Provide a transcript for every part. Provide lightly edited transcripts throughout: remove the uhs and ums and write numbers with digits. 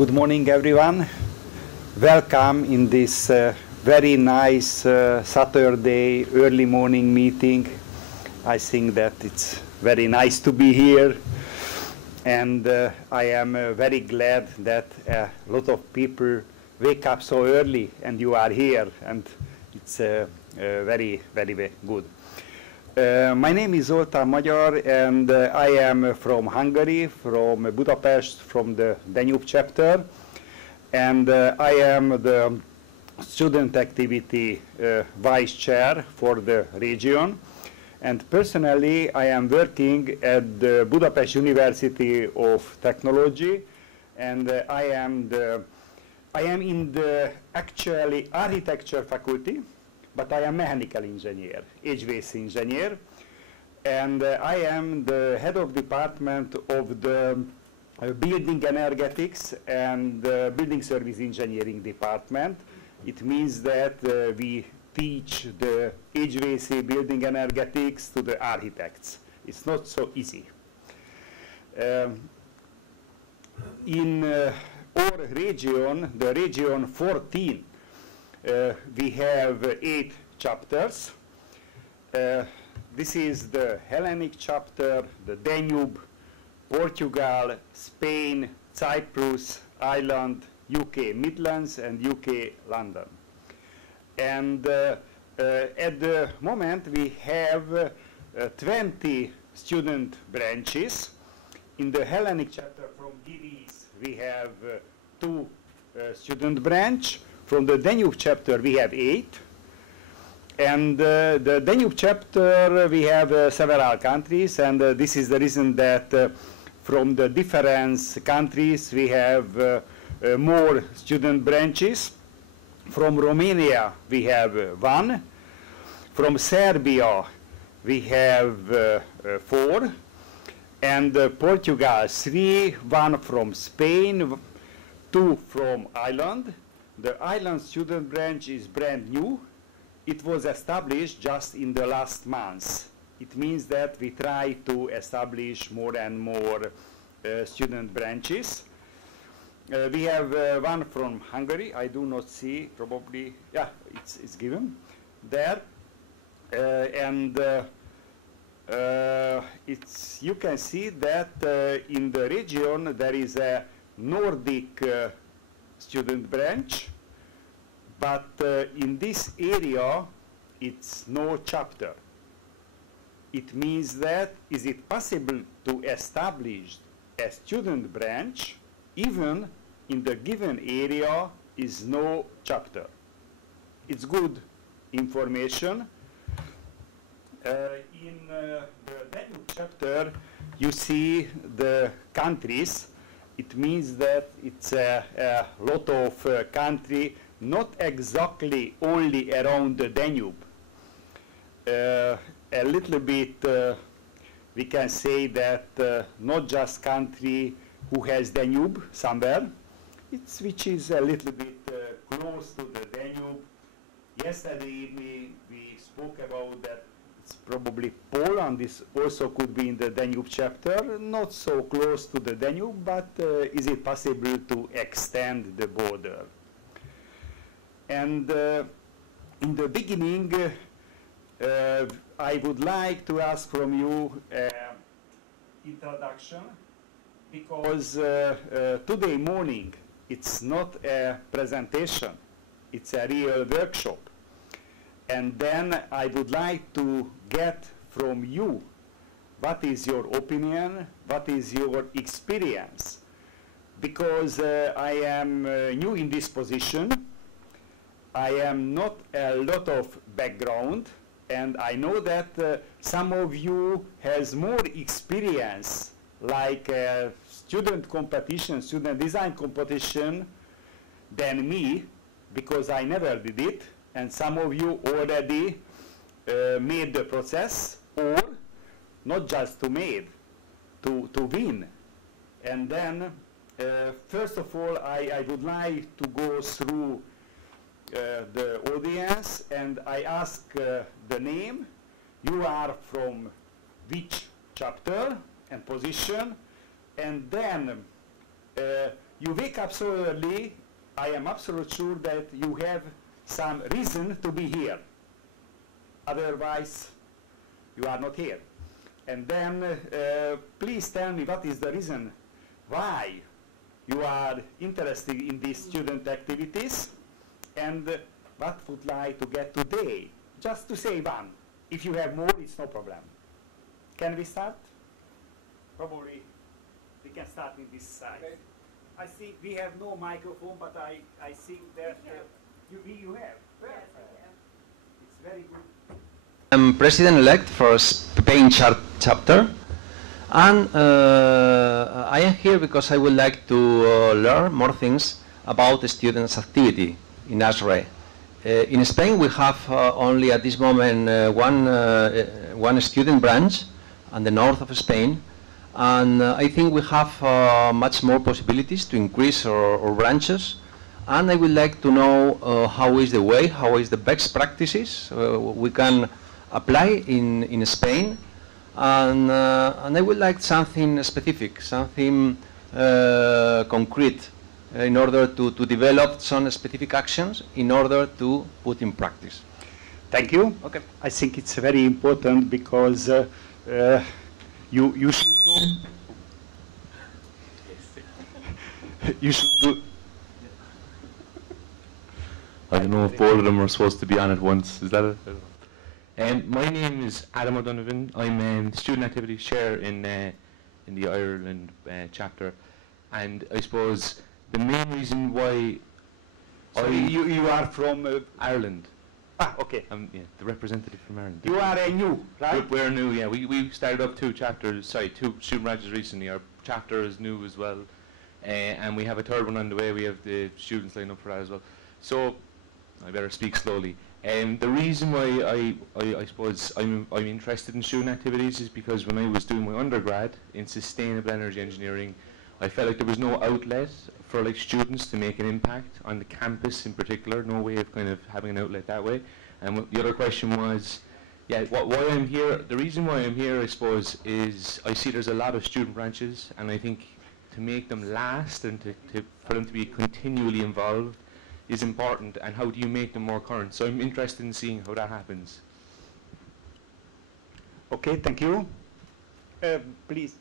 Good morning, everyone. Welcome in this very nice Saturday early morning meeting. I think that it's very nice to be here, and I am very glad that a lot of people wake up so early and you are here, and it's very, very good. My name is Zoltán Magyar, and I am from Hungary, from Budapest, from the Danube chapter, and I am the student activity vice chair for the region. And personally, I am working at the Budapest University of Technology, and I am in the actually architecture faculty, but I am mechanical engineer, HVAC engineer, and I am the head of department of the building energetics and building service engineering department. It means that we teach the HVAC building energetics to the architects. It's not so easy. In our region, the region 14, we have 8 chapters. This is the Hellenic chapter, the Danube, Portugal, Spain, Cyprus, Ireland, UK Midlands, and UK London. And at the moment we have 20 student branches. In the Hellenic chapter from Greece we have 2 student branch. From the Danube chapter we have 8. And the Danube chapter we have several countries, and this is the reason that from the different countries we have more student branches. From Romania we have 1. From Serbia we have 4. And Portugal 3, 1 from Spain, 2 from Ireland. The Ireland student branch is brand new. It was established just in the last months. It means that we try to establish more and more student branches. We have 1 from Hungary. I do not see, probably, yeah, it's given there. You can see that in the region there is a Nordic student branch, but in this area it's no chapter. It means that is it possible to establish a student branch even in the given area is no chapter. It's good information. In the Danube chapter you see the countries. It means that it's a lot of country, not exactly only around the Danube. A little bit, we can say that not just country who has Danube somewhere, which is a little bit close to the Danube. Yesterday we spoke about that. It's probably Poland. This also could be in the Danube chapter, not so close to the Danube, but is it possible to extend the border? And in the beginning, I would like to ask from you introduction, because today morning it's not a presentation, it's a real workshop. And then I would like to get from you what is your opinion, what is your experience, because I am new in this position. I am not a lot of background, and I know that some of you has more experience, like student competition, student design competition, than me, because I never did it. And some of you already made the process, or not just to made, to win. And then, first of all, I would like to go through the audience, and I ask the name. You are from which chapter and position, and then you wake up so early, I am absolutely sure that you have some reason to be here. Otherwise, you are not here. And then please tell me what is the reason why you are interested in these student activities and what would like to get today. Just to say one. If you have more, it's no problem. Can we start? Probably we can start with this side. Okay. I think we have no microphone, but I think that you have. Yes, it's very good. I'm president-elect for Spain chapter, and I am here because I would like to learn more things about the students' activity in ASRE. In Spain, we have only at this moment one student branch on the north of Spain, and I think we have much more possibilities to increase our branches. And I would like to know how is the way, how is the best practices we can apply in Spain, and I would like something specific, something concrete, in order to develop some specific actions in order to put in practice. Thank you. Okay. I think it's very important because you should do. You should do. I don't know if both of them are supposed to be on at once. Is that it? My name is Adam O'Donovan. I'm student activities chair in the Ireland chapter, and I suppose the main reason why you are from Ireland. Ah, okay. I'm the representative from Ireland. You are new, right? We're new, yeah. We started up two student branches recently. Our chapter is new as well, and we have a third one on the way. We have the students lined up for that as well. So I better speak slowly. The reason why I suppose I'm interested in student activities is because when I was doing my undergrad in sustainable energy engineering, I felt like there was no outlet for like students to make an impact on the campus in particular, no way of kind of having an outlet that way. And the other question was, yeah, why I'm here. The reason why I'm here, I suppose, is I see there's a lot of student branches, and I think to make them last and for them to be continually involved is important, and how do you make them more current? So I'm interested in seeing how that happens. Okay, thank you. Please.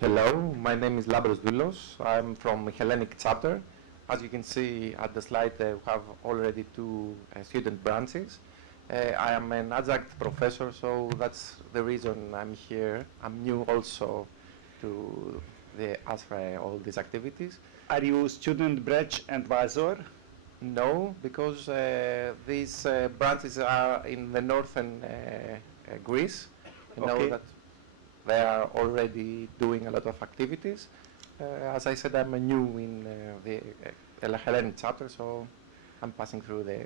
Hello, my name is Labros Doulos. I'm from Hellenic chapter. As you can see at the slide, we have already two student branches. I am an adjunct professor, so that's the reason I'm here. I'm new also to the ASRE, all these activities. Are you student branch advisor? No, because these branches are in the northern Greece. You know that they are already doing a lot of activities. As I said, I'm new in the Hellenic chapter, so I'm passing through the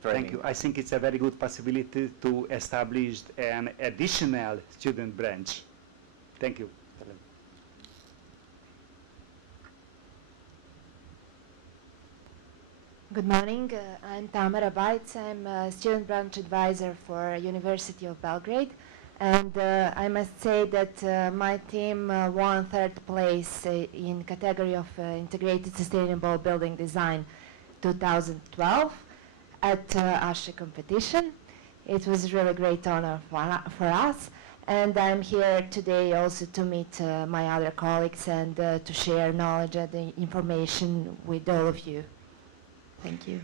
training. Thank you. I think it's a very good possibility to establish an additional student branch. Thank you. Good morning. I'm Tamara Bajc. I'm a student branch advisor for University of Belgrade. And I must say that my team won third place in category of Integrated Sustainable Building Design 2012 at ASHE competition. It was a really great honor for us. And I'm here today also to meet my other colleagues and to share knowledge and information with all of you. Thank you.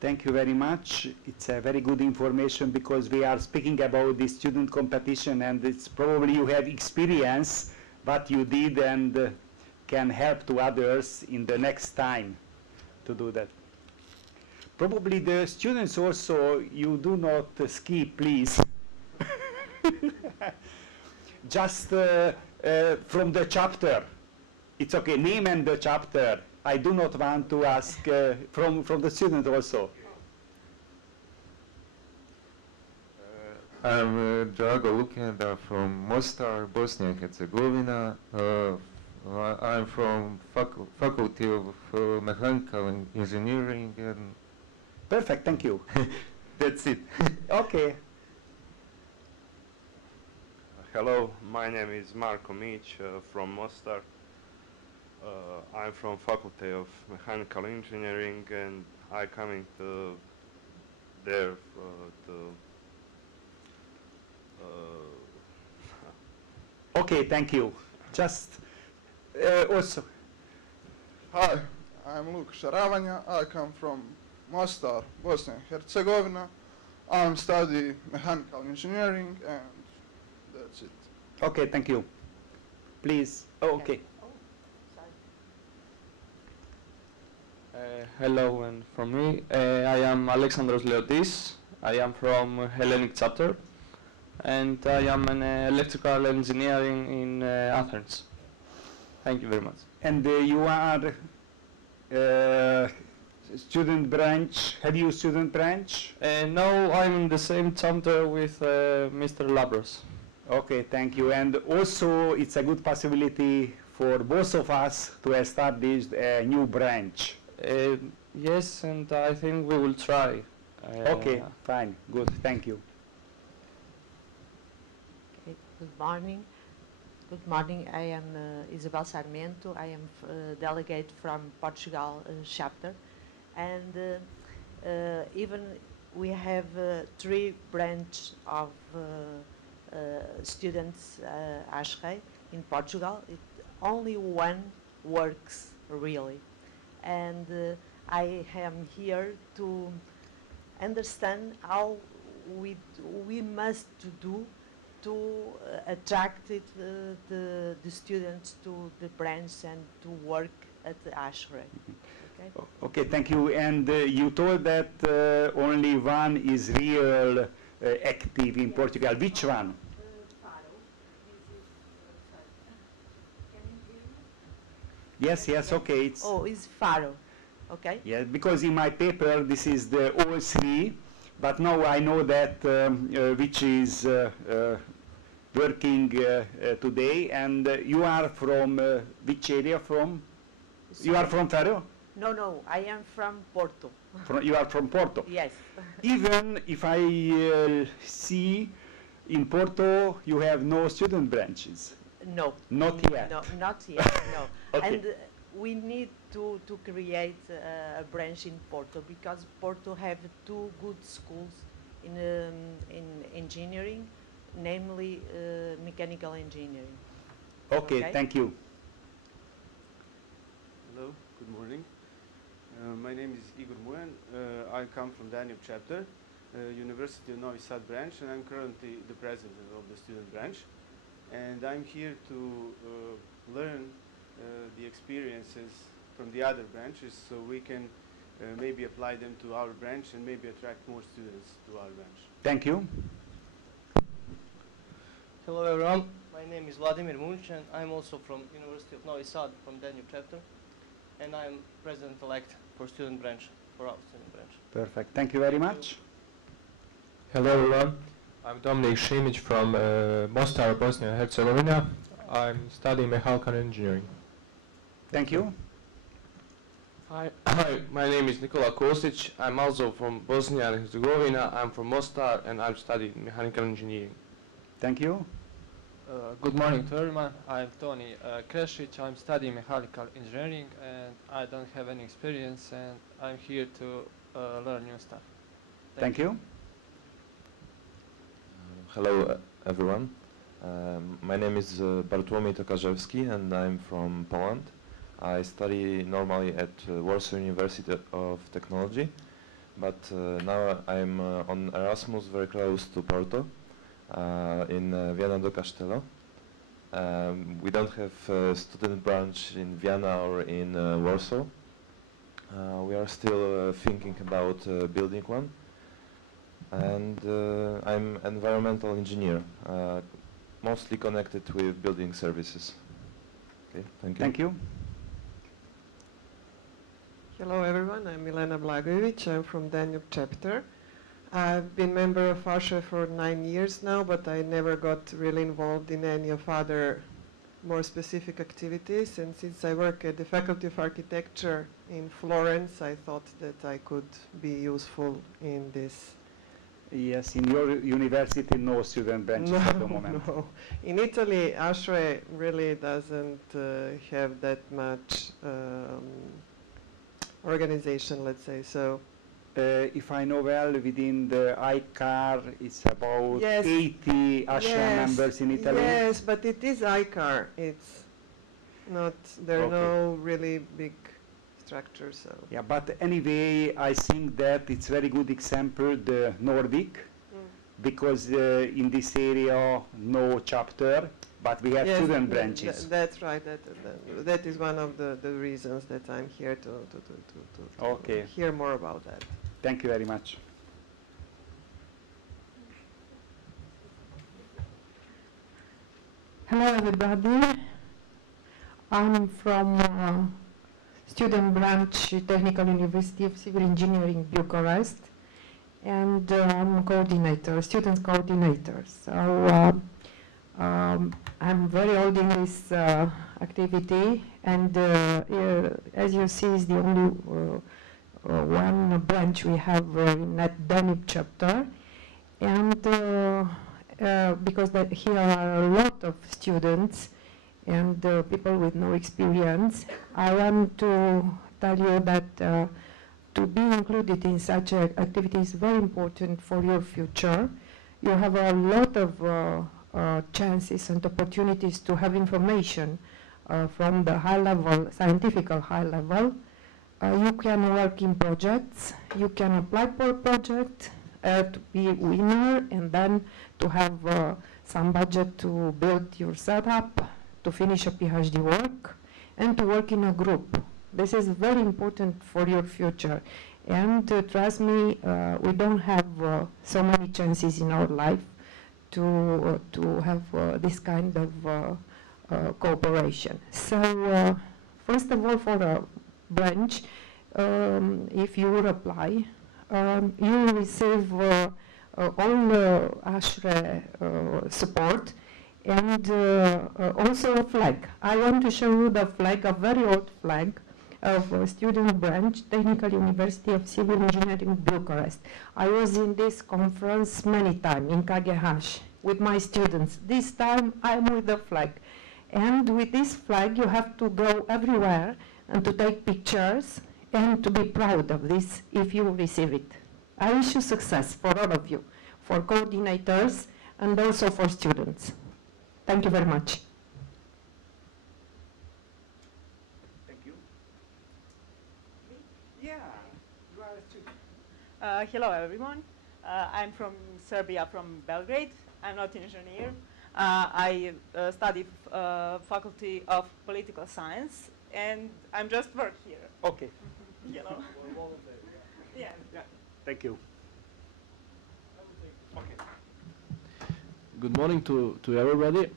Thank you very much. It's a very good information because we are speaking about the student competition, and it's probably you have experience what you did and can help to others in the next time to do that. Probably the students also, you do not skip, please. Just from the chapter. It's okay, name and the chapter. I do not want to ask from the student also. I'm Drago Lukenda from Mostar, Bosnia and Herzegovina. I'm from Faculty of Mechanical Engineering. And perfect, thank you. that's it. Okay. Hello, my name is Marko Mić from Mostar. I'm from Faculty of Mechanical Engineering, and I coming to there to Okay, thank you. Just also, Hi, I'm Luke Sharavanja. I come from Mostar, Bosnia and Herzegovina. I'm studying mechanical engineering, and that's it. okay, thank you. Please, okay. Hello, and from me, I am Alexandros Leotis. I am from Hellenic chapter, and I am an electrical engineering in Athens. Thank you very much. And you are student branch, have you student branch? Now I'm in the same chapter with Mr. Labros. Okay, thank you. And also it's a good possibility for both of us to establish a new branch. Yes, and I think we will try. Okay, fine, good, thank you. Okay, good morning. Good morning. I am Isabel Sarmento. I am delegate from Portugal chapter, and even we have 3 branches of students ASREI in Portugal. Only one works really, and I am here to understand how we must do to attract the students to the branch and to work at the ASREI. Okay? Okay, thank you. And you told that only one is real active in Portugal. Which one? Yes, yes, okay. It's it's Faro. Okay? yeah, because in my paper this is the all 3, but now I know that which is working today. And you are from which area from? Sorry. You are from Faro? No, I am from Porto. You are from Porto? Yes. Even if I see in Porto you have no student branches. No. Not yet. No, not yet, no. Okay. And we need to create a branch in Porto, because Porto have 2 good schools in engineering, namely mechanical engineering. Okay, thank you. Hello, good morning. My name is Igor Mujan. I come from Danube chapter, University of Novi Sad branch, and I'm currently the president of the student branch. And I'm here to learn the experiences from the other branches, so we can maybe apply them to our branch and maybe attract more students to our branch. Thank you. Hello everyone, my name is Vladimir Munic, and I'm also from University of Novi Sad from Danube chapter, and I'm president-elect for student branch, for our student branch. Perfect. Thank you very much. Hello everyone, I'm Dominik Šimić from Mostar, Bosnia and Herzegovina. I'm studying mechanical engineering. Thank you. Hi, my name is Nikola Kosic. I'm also from Bosnia and Herzegovina. I'm from Mostar and I'm studying mechanical engineering. Thank you. Good morning to everyone. I'm Toni Krešić. I'm studying mechanical engineering and I don't have any experience, and I'm here to learn new stuff. Thank you. Hello everyone. My name is Bartłomiej Tokarzewski and I'm from Poland. I study normally at Warsaw University of Technology, but now I'm on Erasmus very close to Porto, in Viana do Castelo. We don't have a student branch in Vienna or in Warsaw. We are still thinking about building one. And I'm environmental engineer, mostly connected with building services. Okay, thank you. Thank you. Hello everyone, I'm Milena Blagojevic. I'm from Danube chapter. I've been member of ASREI for 9 years now, but I never got really involved in any of other more specific activities. And since I work at the Faculty of Architecture in Florence, I thought that I could be useful in this Yes, in your university, no student branches at the moment. No. In Italy, ASHRE really doesn't have that much organization, let's say. So, if I know well, within the ICAR, it's about yes, 80 ASHRE members in Italy. Yes, but it is ICAR. It's not, there are no really big structures. So. Yeah, but anyway, I think that it's very good example, the Nordic, because in this area, no chapter, but we have student branches. That's right. That is one of the reasons that I'm here to hear more about that. Thank you very much. Hello, everybody. I'm from student branch, Technical University of Civil Engineering, Bucharest, and I'm coordinator, student coordinator. So I'm very old in this activity, and as you see, is the only one branch we have in that Danube chapter, and because here are a lot of students and people with no experience, I want to tell you that to be included in such an activity is very important for your future. You have a lot of chances and opportunities to have information from the high level, scientific high level. You can work in projects, you can apply for a project to be a winner, and then to have some budget to build your setup, to finish a PhD work, and to work in a group. This is very important for your future. And trust me, we don't have so many chances in our life to have this kind of cooperation. So first of all, for a branch, if you will apply, you will receive all ASHRE support, and also a flag. I want to show you the flag, a very old flag of a student branch, Technical University of Civil Engineering, Bucharest. I was in this conference many times in KGH with my students. This time I'm with the flag. And with this flag you have to go everywhere and to take pictures and to be proud of this if you receive it. I wish you success for all of you, for coordinators and also for students. Thank you very much. Thank you. Yeah, you are a student. Hello, everyone. I'm from Serbia, from Belgrade. I'm not an engineer. I study Faculty of Political Science, and I'm just work here. Okay. You know. Yeah. Thank you. Good morning to everybody.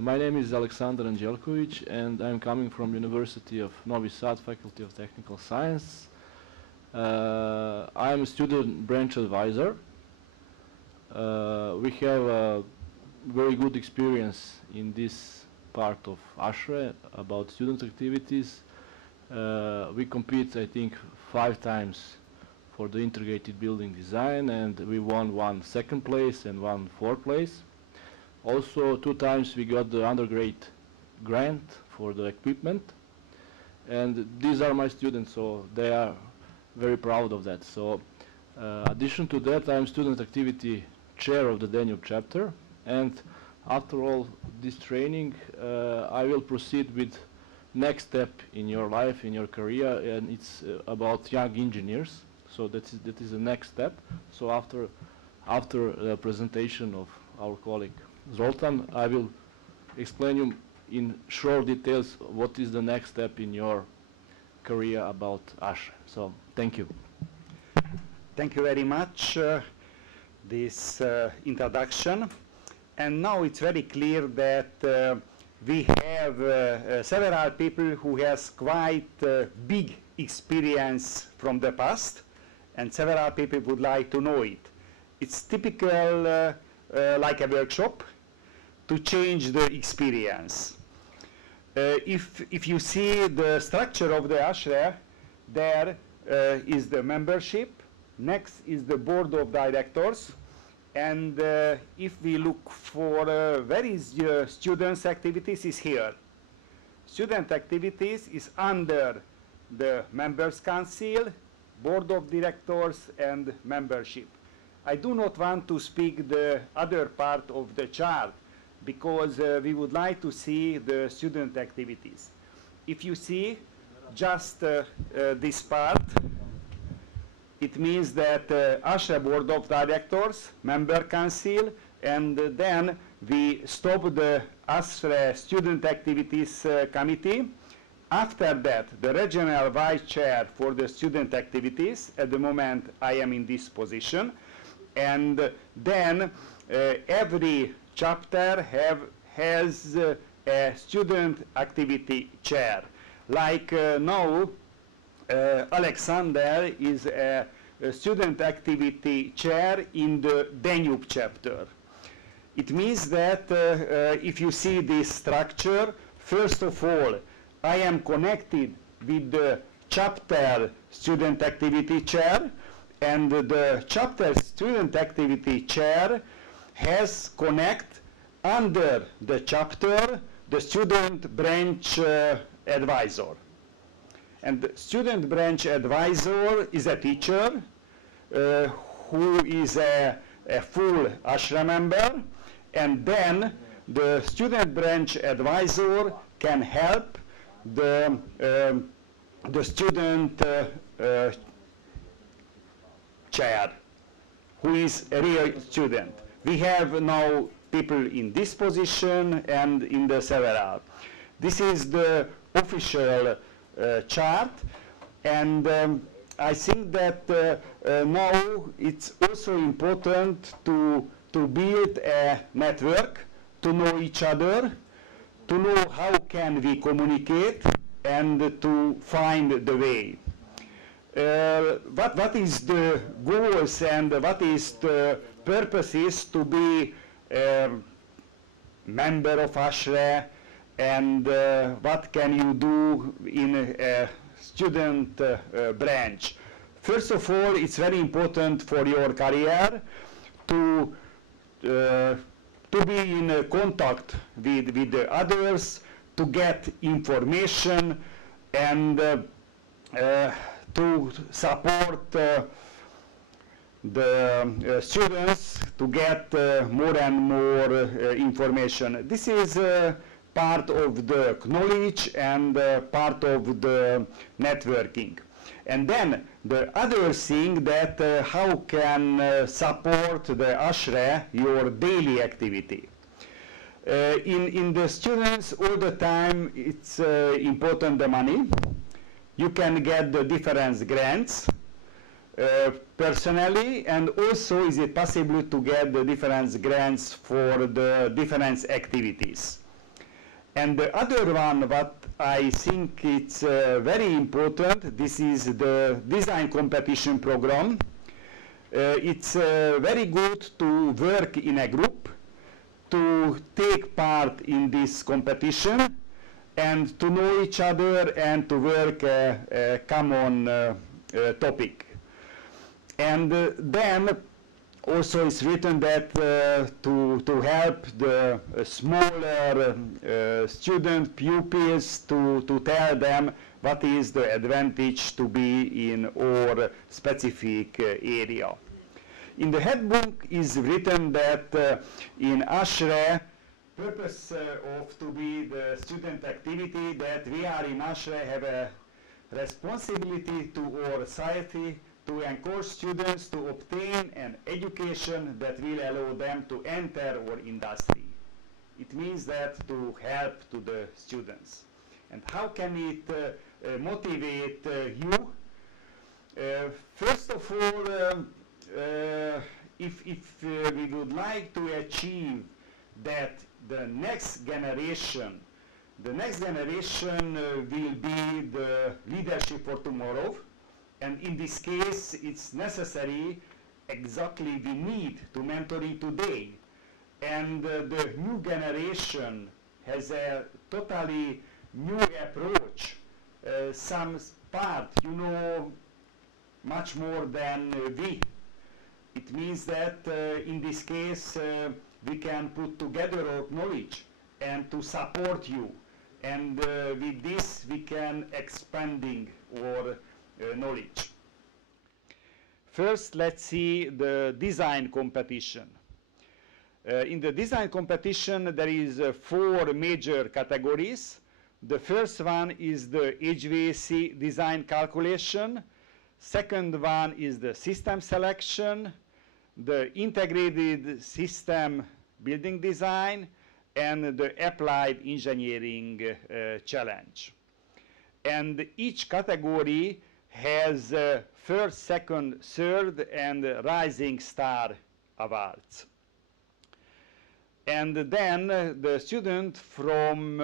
My name is Aleksandar Anđelković, and I'm coming from University of Novi Sad, Faculty of Technical Science. I'm a student branch advisor. We have a very good experience in this part of ASHRE about student activities. We compete, I think, 5 times for the integrated building design, and we won 1 second place and 1 4th place. Also 2 times we got the undergrad grant for the equipment, and these are my students, so they are very proud of that. So addition to that, I'm student activity chair of the Danube chapter, and after all this training I will proceed with next step in your life, in your career, and it's about young engineers. So that is the next step. So after the presentation of our colleague Zoltan, I will explain you in short details what is the next step in your career about ASHRE. So thank you. Thank you very much this introduction. And now it's very clear that we have several people who has quite big experience from the past, and several people would like to know it. It's typical like a workshop to change the experience. If you see the structure of the ASHRE, there is the membership, Next is the board of directors. And if we look for where is students' activities is here. Student activities is under the members' council, board of directors, and membership. I do not want to speak the other part of the chart because we would like to see the student activities. If you see just this part, it means that ASHRE Board of Directors, Member Council, and then we stop the ASHRE Student Activities Committee. After that, the Regional Vice Chair for the Student Activities, at the moment I am in this position, and then every chapter has a Student Activity Chair. Like now, Alexander is a student activity chair in the Danube chapter. It means that if you see this structure, first of all, I am connected with the chapter student activity chair, and the chapter student activity chair has connect under the chapter the student branch advisor. And the student branch advisor is a teacher who is a full ASHRE member, and then the student branch advisor can help the student chair, who is a real student. We have now people in this position and in the several. This is the official chart, and I think that now it's also important to build a network, to know each other, to know how can we communicate, and to find the way. What is the goals and what is the purposes to be a member of ASHRE, and what can you do in a student branch? First of all, it's very important for your career to be in contact with the others, to get information, and to support the students to get more and more information. This is part of the knowledge and part of the networking. And then the other thing that how can support the ASHRE your daily activity. In the students all the time it's important the money. You can get the different grants personally, and also is it possible to get the different grants for the different activities. And the other one, what I think it's very important, this is the design competition program. It's very good to work in a group, to take part in this competition, and to know each other and to work a common topic. And then also it's written that to help the smaller student pupils to tell them what is the advantage to be in our specific area. In the handbook is written that in ASHRE, purpose of to be the student activity, that we are in ASHRE have a responsibility to our society to encourage students to obtain an education that will allow them to enter our industry. It means that to help to the students. And how can it motivate you? First of all, if we would like to achieve that the next generation will be the leadership for tomorrow, and in this case it's necessary, exactly we need to mentoring today, and the new generation has a totally new approach. Some part, you know, much more than we. It means that in this case we can put together our knowledge and to support you, and with this we can expanding our knowledge. First, let's see the design competition. In the design competition there is 4 major categories. The first one is the HVAC design calculation. Second one is the system selection, the integrated system building design, and the applied engineering challenge. And each category has first, second, third, and rising star awards. And then the student from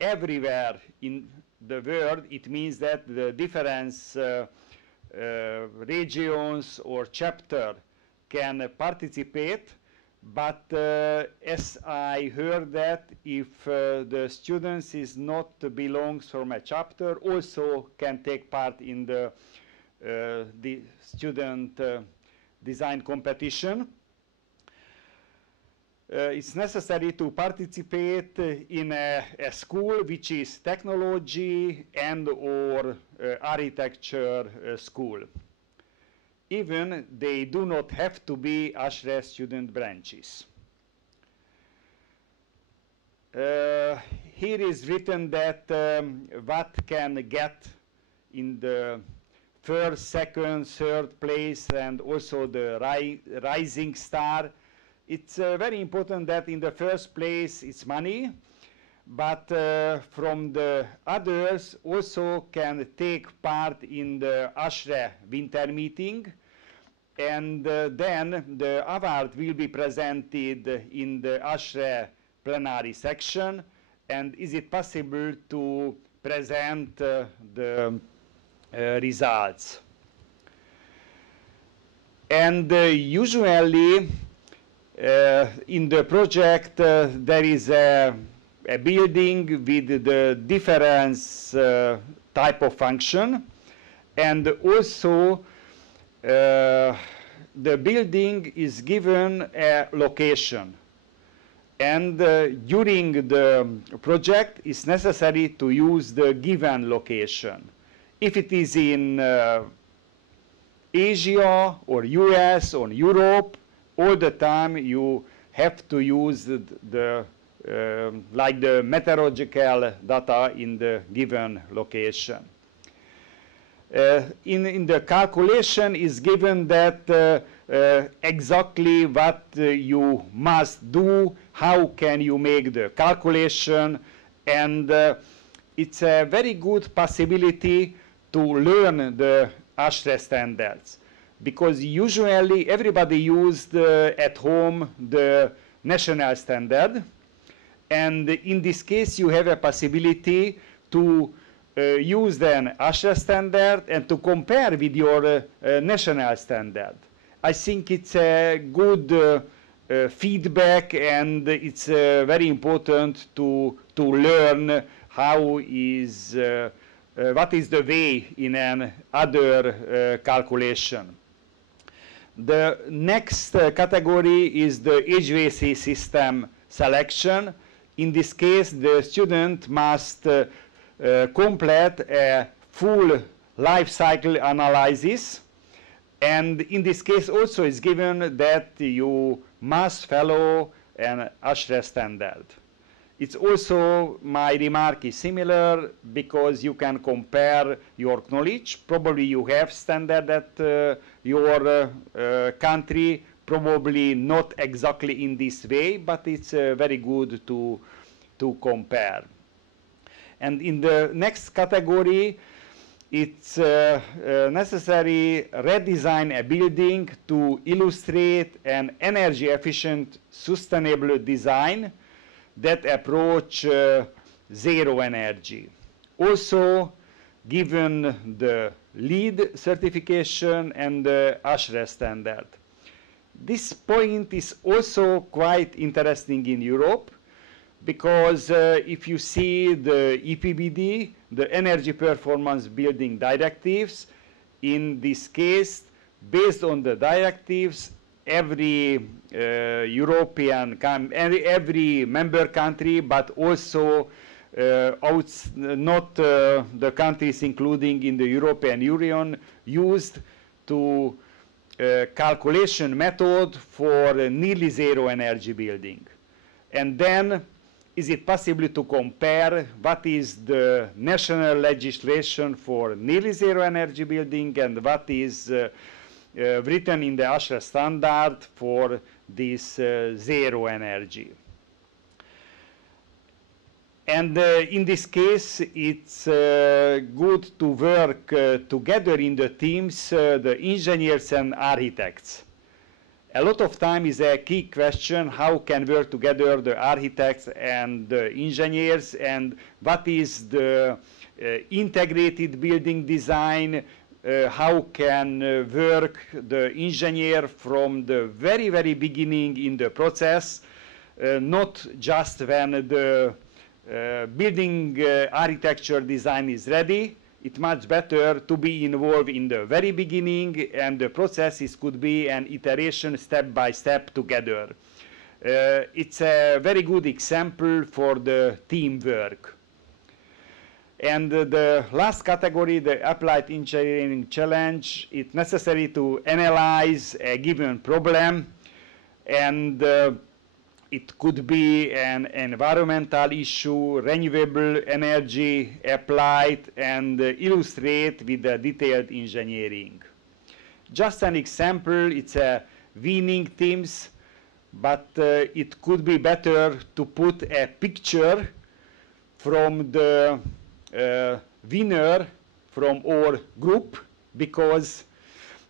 everywhere in the world, it means that the different regions or chapter can participate, but as I heard that if the students is not belongs from a chapter, also can take part in the student design competition. It's necessary to participate in a school which is technology and or architecture school. Even they do not have to be ASHRAE student branches. Here is written that what can get in the first, second, third place, and also the rising star. It's very important that in the first place it's money, but from the others also can take part in the ASHRAE winter meeting, and then the award will be presented in the ASHRAE plenary section. And is it possible to present the results? And usually in the project there is a building with the different type of function, and also the building is given a location, and during the project it's necessary to use the given location. If it is in Asia or US or Europe, all the time you have to use the like the meteorological data in the given location. In the calculation is given that exactly what you must do, how can you make the calculation, and it's a very good possibility to learn the ASHRAE standards, because usually everybody used at home the national standard, and in this case you have a possibility to use the ASHRAE standard and to compare with your national standard. I think it's a good feedback, and it's very important to learn how is what is the way in an other calculation. The next category is the HVAC system selection. In this case, the student must complete a full life cycle analysis, and in this case also is given that you must follow an ASHRAE standard. It's also, my remark is similar, because you can compare your knowledge. Probably you have standard at your country, probably not exactly in this way, but it's very good to compare. And in the next category, it's necessary redesign a building to illustrate an energy efficient, sustainable design that approach zero energy. Also given the LEED certification and the ASHRAE standard. This point is also quite interesting in Europe, because if you see the EPBD, the Energy Performance Building Directives, in this case, based on the directives, every every member country, but also not the countries including in the European Union, used to calculation method for nearly zero energy building. And then, is it possible to compare what is the national legislation for nearly zero energy building and what is written in the ASHRAE standard for this zero energy? And in this case, it's good to work together in the teams, the engineers and architects. A lot of time is a key question, how can work together the architects and the engineers, and what is the integrated building design, how can work the engineer from the very, very beginning in the process, not just when the building architecture design is ready. It's much better to be involved in the very beginning, and the processes could be an iteration step by step together. It's a very good example for the teamwork. And the last category, the applied engineering challenge, it's necessary to analyze a given problem, and it could be an environmental issue, renewable energy applied, and illustrate with the detailed engineering. Just an example, it's a winning teams, but it could be better to put a picture from the winner from our group, because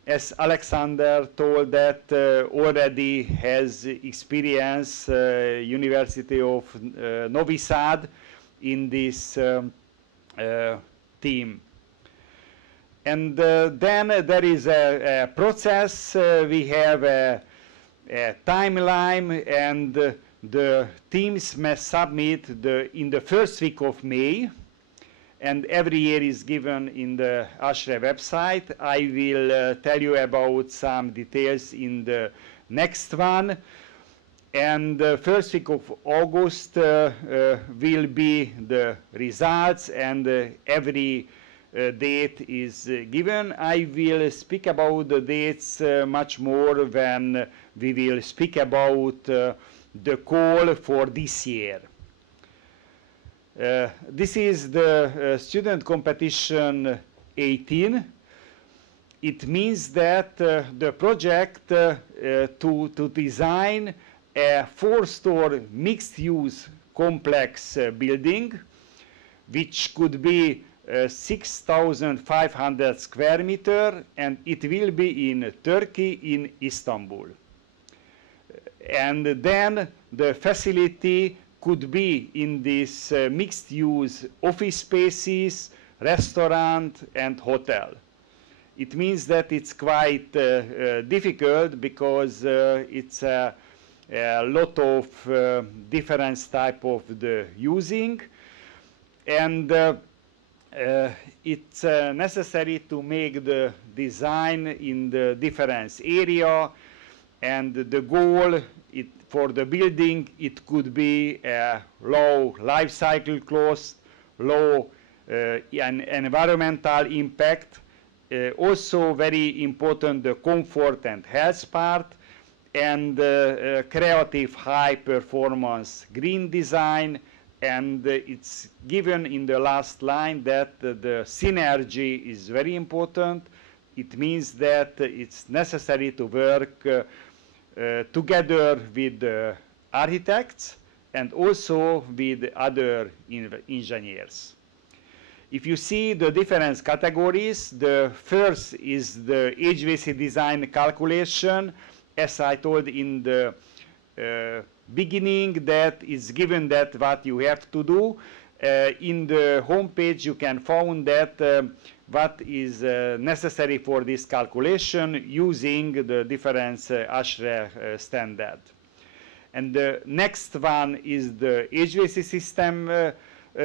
as Alexander told that already has experience University of Novi Sad in this team. And then there is a process. We have a timeline, and the teams must submit in the first week of May. And every year is given in the ASHRAE website. I will tell you about some details in the next one. And the first week of August will be the results, and every date is given. I will speak about the dates much more when we will speak about the call for this year. This is the student competition 18. It means that the project to design a 4-story mixed-use complex building, which could be 6,500 square meters, and it will be in Turkey, in Istanbul. And then the facility could be in this mixed-use office spaces, restaurant, and hotel. It means that it's quite difficult, because it's a lot of different type of the using, and it's necessary to make the design in the different area, and the goal for the building, it could be a low life cycle cost, low environmental impact, also very important the comfort and health part, and creative high performance green design. And it's given in the last line that the synergy is very important. It means that it's necessary to work together with the architects and also with other engineers. If you see the different categories, the first is the HVAC design calculation. As I told in the beginning, that is given that what you have to do. In the homepage you can find that what is necessary for this calculation using the different ASHRAE standard. And the next one is the HVAC system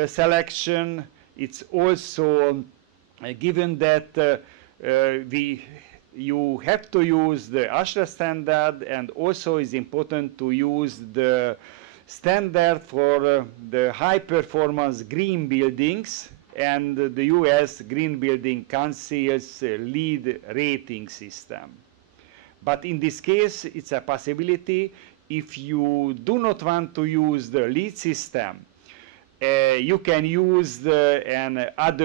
selection. It's also given that you have to use the ASHRAE standard, and also it's important to use the standard for the high performance green buildings and the US Green Building Council's LEED rating system. But in this case, it's a possibility. If you do not want to use the LEED system, you can use another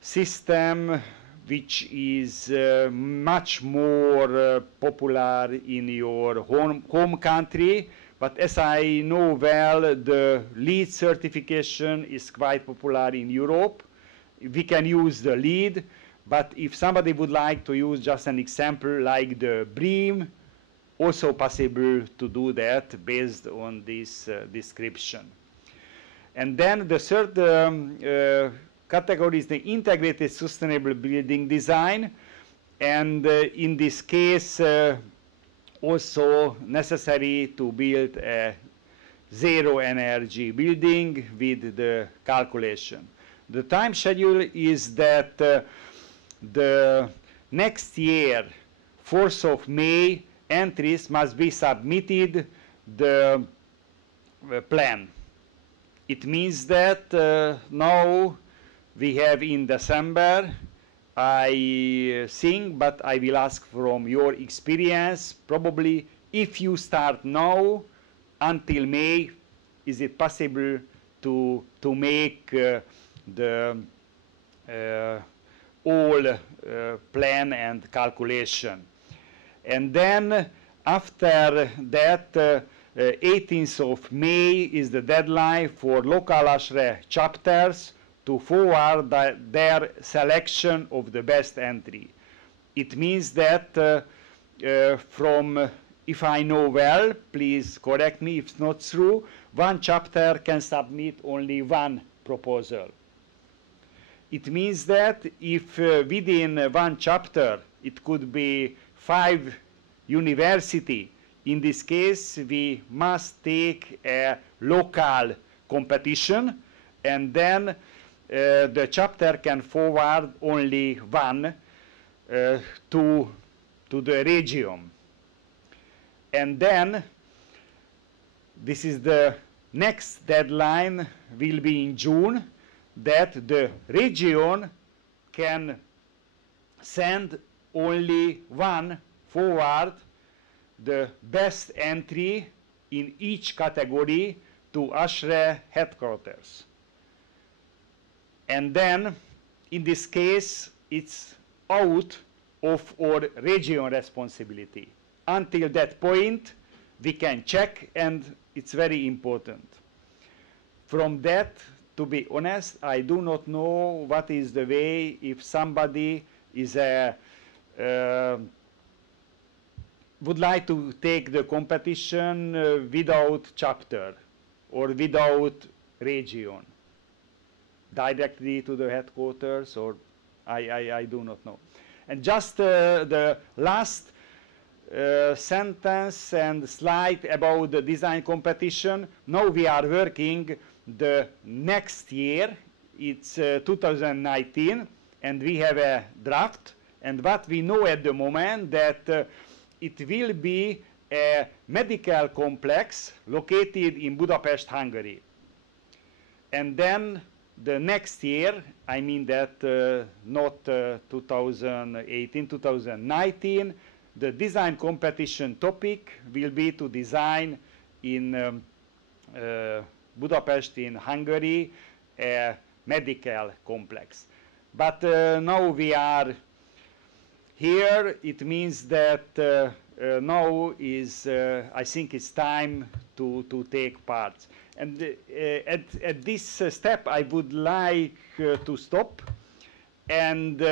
system which is much more popular in your home country. But as I know well, the LEED certification is quite popular in Europe. We can use the LEED, but if somebody would like to use just an example like the BREEAM, also possible to do that based on this description. And then the third category is the integrated sustainable building design. And in this case, also necessary to build a zero energy building with the calculation. The time schedule is that the next year, 4th of May, entries must be submitted the plan. It means that now we have in December, I think, but I will ask from your experience, probably if you start now until May, is it possible to make the all plan and calculation. And then after that, 18th of May is the deadline for local ASHRAE chapters to forward their selection of the best entry. It means that from, if I know well, please correct me if it's not true, one chapter can submit only one proposal. It means that if within one chapter it could be 5 universities, in this case we must take a local competition, and then the chapter can forward only one to the region. And then this is the next deadline will be in June, that the region can send only one forward the best entry in each category to ASHRAE headquarters. And then, in this case, it's out of our region responsibility. Until that point, we can check, and it's very important. From that, to be honest, I do not know what is the way if somebody is would like to take the competition without chapter or without region, directly to the headquarters, or I do not know. And just the last sentence and slide about the design competition. Now we are working the next year, it's 2019, and we have a draft. And what we know at the moment that it will be a medical complex located in Budapest, Hungary. And then the next year, I mean that not 2018, 2019, the design competition topic will be to design in Budapest in Hungary a medical complex. But now we are here, it means that now is, I think it's time to take part. And at this step, I would like to stop. And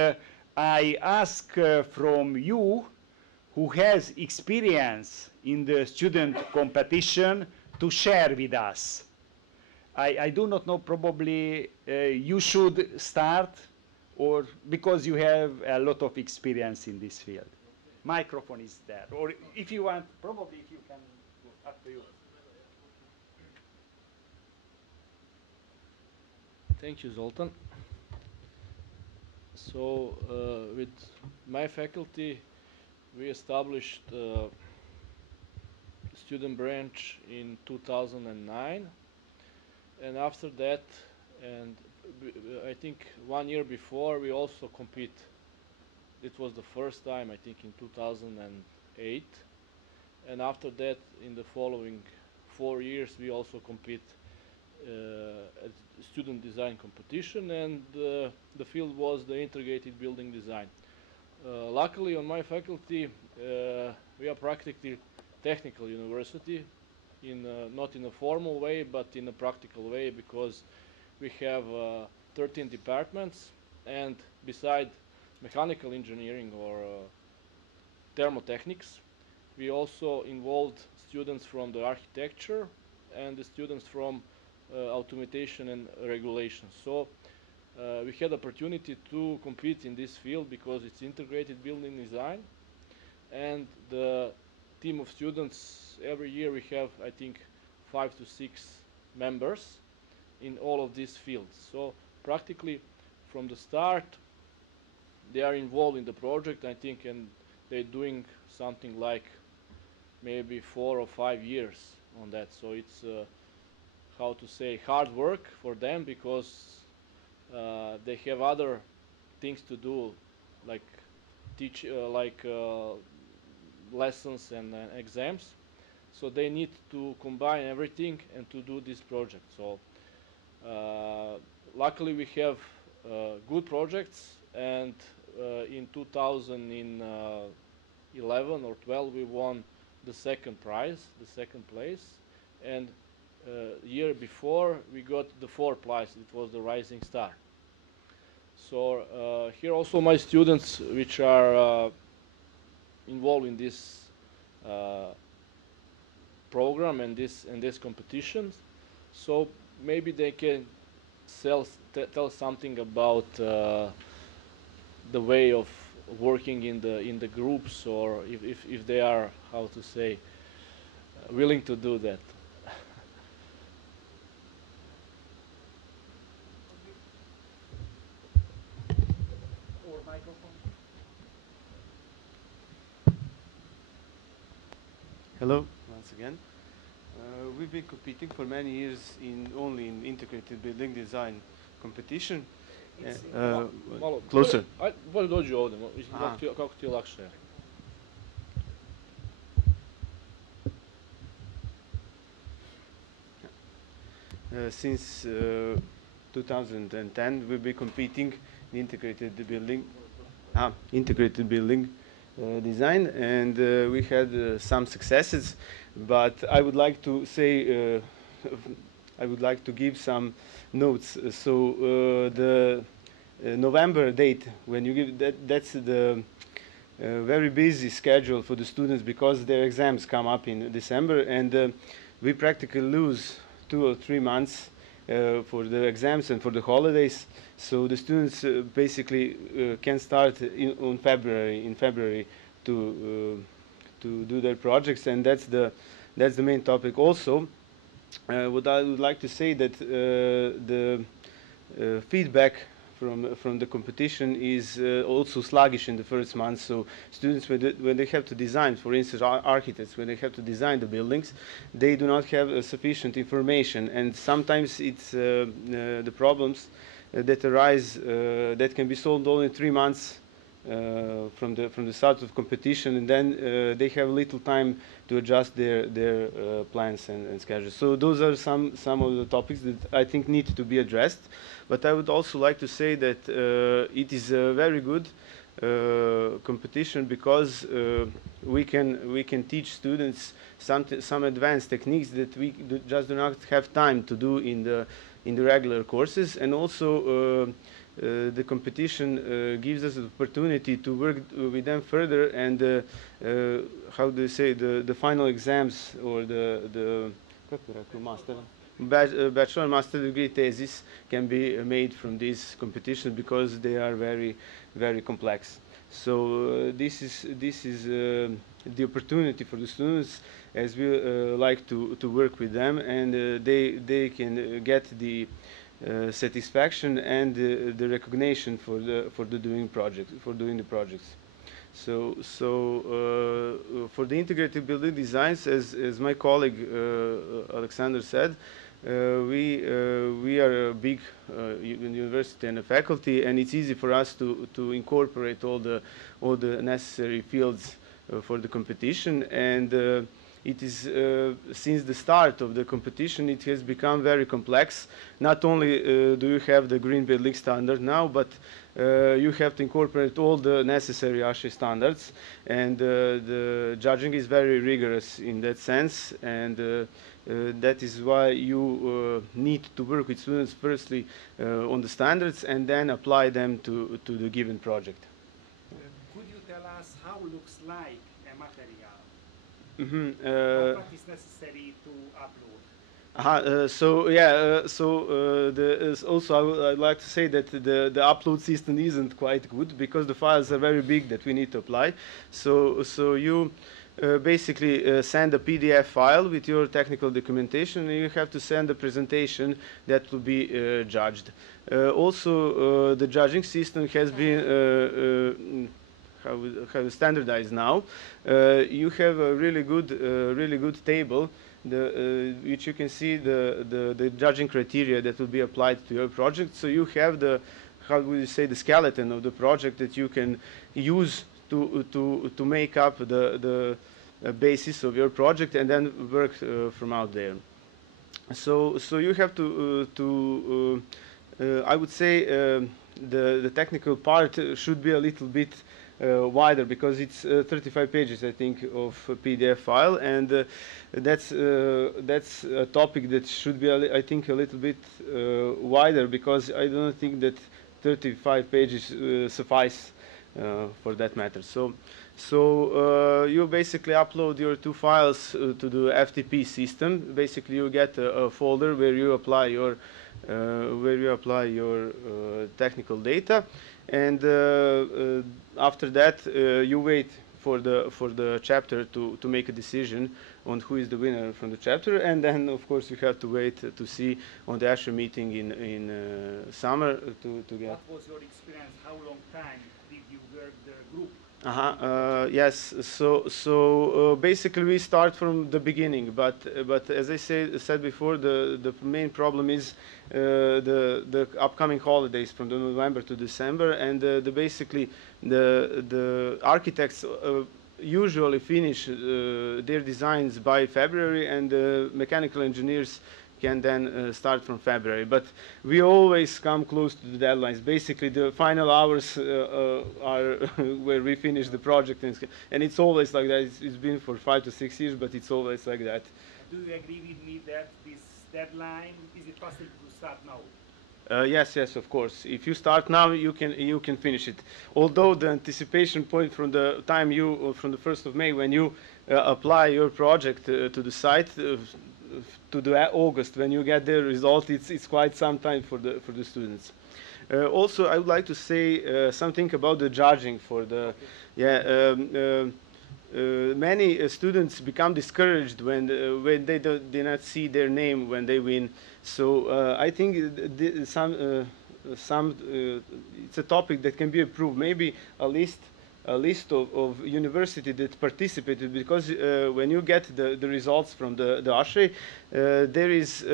I ask from you, who has experience in the student competition, to share with us. I do not know, probably you should start, or because you have a lot of experience in this field. Microphone is there. Or if you want, probably if you can, up to you. Thank you, Zoltan. So with my faculty, we established student branch in 2009, and after that, and I think 1 year before, we also compete. It was the first time, I think, in 2008, and after that, in the following 4 years, we also compete at student design competition, and the field was the integrated building design. Luckily, on my faculty, we are practically technical university, not in a formal way, but in a practical way, because we have 13 departments, and beside mechanical engineering or thermotechnics, we also involved students from the architecture and the students from automation and regulation. So we had opportunity to compete in this field because it's integrated building design, and the team of students, every year we have, I think, 5 to 6 members in all of these fields. So practically from the start they are involved in the project, I think, and they're doing something like maybe 4 or 5 years on that. So it's how to say, hard work for them, because they have other things to do, like teach, lessons and exams. So they need to combine everything and to do this project. So luckily we have good projects, and in 2011 or 12 we won the second prize, the second place, and year before we got the fourth place. It was the Rising Star. So here also my students which are involved in this program and this competitions, so maybe they can tell something about the way of working in the groups, or if they are, how to say, willing to do that. Or microphone. Hello, once again. We've been competing for many years only in integrated building design competition. Malo Closer. Bolje dođi ovdje, Aha. kako ti je lakše. Since 2010, we've been competing in integrated building design, and we had some successes. But I would like to say, I would like to give some notes. So the November date, when you give that's the very busy schedule for the students, because their exams come up in December, and we practically lose 2 or 3 months for the exams and for the holidays. So the students basically can start in February to do their projects, and that's the main topic. Also, what I would like to say that the feedback from the competition is also sluggish in the first month. So students, when they have to design, for instance, architects, when they have to design the buildings, they do not have sufficient information, and sometimes it's the problems that arise that can be solved only in 3 months from the start of competition, and then they have little time to adjust their plans and schedules. So those are some of the topics that I think need to be addressed. But I would also like to say that it is a very good competition, because we can teach students some advanced techniques that we just do not have time to do in the regular courses, and also the competition gives us the opportunity to work with them further, and how do you say, the final exams, or the master bachelor and master degree thesis can be made from these competitions, because they are very, very complex. So this is the opportunity for the students, as we like to work with them, and they can get the satisfaction and the recognition for doing the projects. So for the integrated building designs, as my colleague Alexander said, we are a big university and a faculty, and it's easy for us to incorporate all the necessary fields for the competition. And it is since the start of the competition, it has become very complex. Not only do you have the green building standard now, but you have to incorporate all the necessary ASHE standards, and the judging is very rigorous in that sense, and that is why you need to work with students firstly on the standards and then apply them to the given project. Could you tell us how looks like a material? What is necessary to upload? Also I'd like to say that the upload system isn't quite good because the files are very big that we need to apply. So you basically send a PDF file with your technical documentation, and you have to send a presentation that will be judged. Also, the judging system has been how standardized now. You have a really good table, which you can see the judging criteria that will be applied to your project. So you have the, how would you say, the skeleton of the project that you can use to make up the basis of your project and then work from out there. So you have to I would say the technical part should be a little bit wider, because it's 35 pages, I think, of a PDF file, and that's a topic that should be, I think, a little bit wider, because I don't think that 35 pages suffice for that matter. So you basically upload your two files to the FTP system. Basically, you get a folder where you apply your technical data, and after that you wait for the chapter to make a decision on who is the winner from the chapter, and then of course you have to wait to see on the ASHE meeting in summer to get. What was your experience? How long time did you work the group? Yes. So basically we start from the beginning, but as I said before, the main problem is the upcoming holidays from the November to December, and basically the architects usually finish their designs by February, and the mechanical engineers can then start from February. But we always come close to the deadlines. Basically, the final hours are where we finish the project, and it's always like that. It's been for 5 to 6 years, but it's always like that. Do you agree with me that this deadline, is it possible to start now? Yes, of course. If you start now, you can finish it. Although the anticipation point from the time from the 1st of May, when you apply your project to the site, to the August, when you get the result, it's quite some time for the students. Also, I would like to say something about the judging for the many students become discouraged when they do not see their name when they win. So I think it's a topic that can be improved. Maybe a list of university that participated, because when you get the results from the ASHE, there is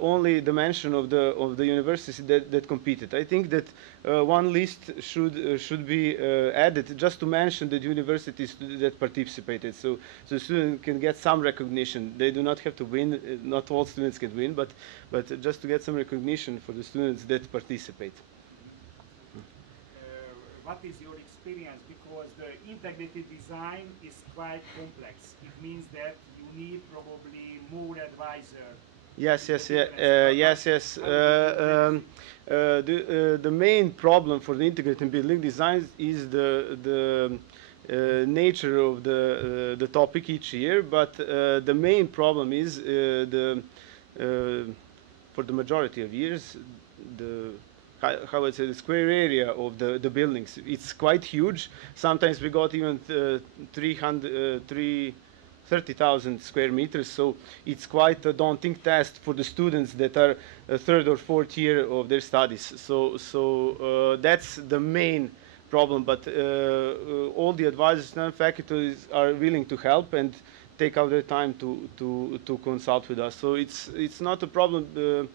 only the mention of the university that competed. I think that one list should be added just to mention the universities that participated, so the student can get some recognition. They do not have to win. Not all students can win, but just to get some recognition for the students that participate. What is your experience? Because the integrated design is quite complex. It means that you need probably more advisor. Yes. The main problem for the integrated building design is the nature of the topic each year, but the main problem is for the majority of years, how I say, the square area of the buildings. It's quite huge. Sometimes we got even 30,000 square meters, so it's quite a daunting task for the students that are third or fourth year of their studies. So that's the main problem, but all the advisors and faculties are willing to help and take out their time to consult with us. So it's not a problem,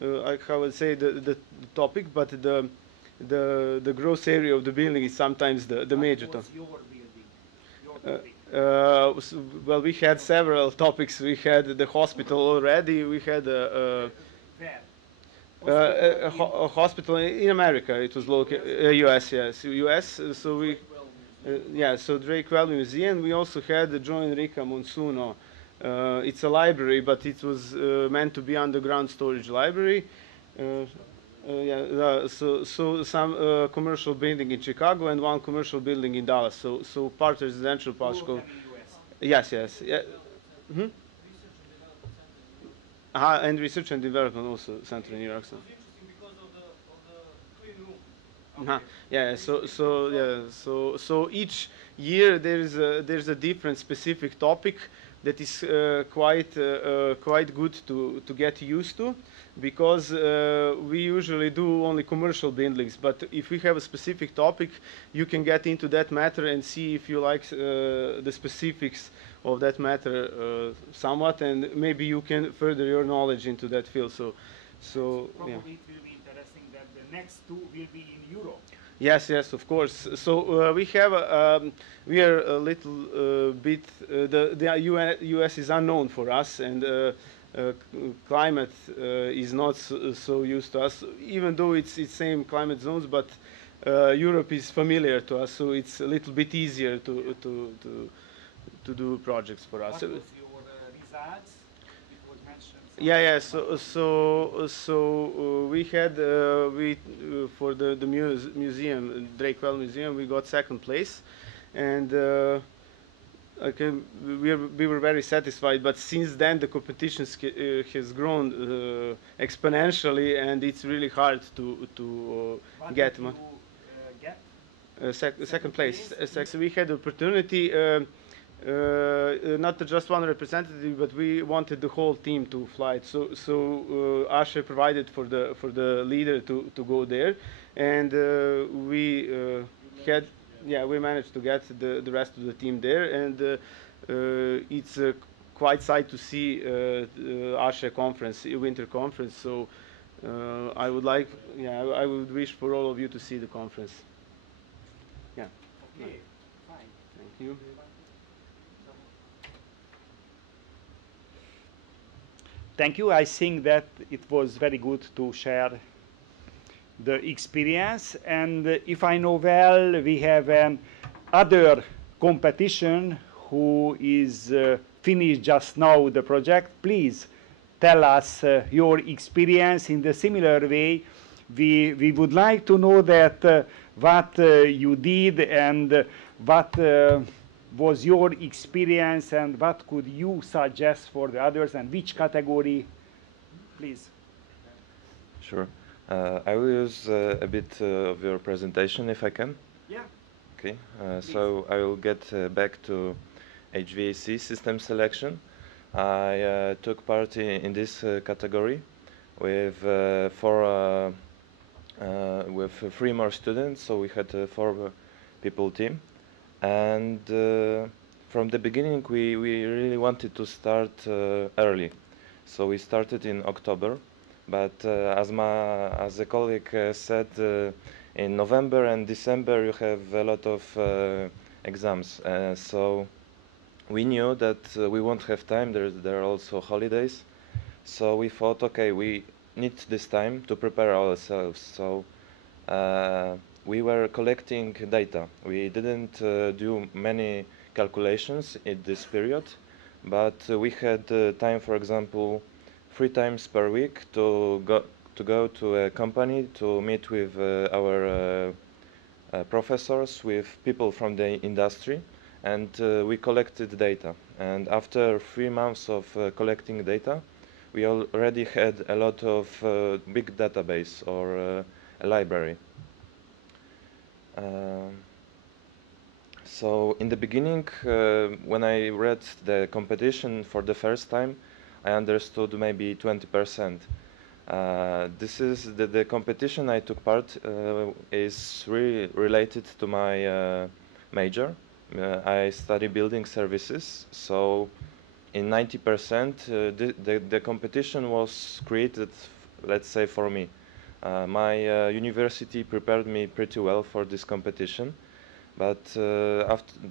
I would say, the topic, but the gross area of the building is sometimes the major topic. Your building? Well, we had several topics. We had the hospital already. We had a hospital in America. It was located U.S. Yes, U.S. So we, yeah. So Drake Welby Museum. We also had the Joe Enrica Monsuno. It's a library, but it was meant to be underground storage library. So some commercial building in Chicago and one commercial building in Dallas. So part residential, part school. Yes, yes. Yeah. And research and development also center in New York. So. Yeah. So each year there's a different specific topic that is quite good to get used to, because we usually do only commercial buildings. But if we have a specific topic, you can get into that matter and see if you like the specifics of that matter somewhat, and maybe you can further your knowledge into that field. So Probably yeah. it will be interesting that the next two will be in Europe. Yes, of course. So we are a little bit, the US is unknown for us, and climate is not so used to us, even though it's same climate zones, but Europe is familiar to us, so it's a little bit easier to do projects for us. What was your results? It was mentioned. Yeah. So we had for the museum, Drake Well Museum, we got second place, and we were very satisfied. But since then, the competition has grown exponentially, and it's really hard to get. Second place. So we had the opportunity. Not just one representative, but we wanted the whole team to fly it. So Asher provided for the leader to go there, and we managed to get the rest of the team there, and it's quite sight to see Asher conference, winter conference. So I would wish for all of you to see the conference. Yeah. Okay. Fine. Thank you. Thank you. I think that it was very good to share the experience. And if I know well, we have other competition who is finished just now the project. Please tell us your experience in the similar way. We would like to know that what you did and what was your experience, and what could you suggest for the others, and which category, please? Sure. I will use a bit of your presentation if I can. Yeah. Okay. So I will get back to HVAC system selection. I took part in this category with with 3 more students, so we had a 4-people team. And from the beginning, we really wanted to start early, so we started in October. But as a colleague said, in November and December you have a lot of exams, so we knew that we won't have time. There are also holidays, so we thought, okay, we need this time to prepare ourselves. So we were collecting data. We didn't do many calculations in this period, but we had time, for example, 3 times per week to go to a company to meet with our professors, with people from the industry, and we collected data. And after 3 months of collecting data, we already had a lot of big database or a library. So in the beginning, when I read the competition for the first time, I understood maybe 20%. This is the competition I took part is really related to my major. I study building services, so in 90% the competition was created, let's say, for me. My university prepared me pretty well for this competition, but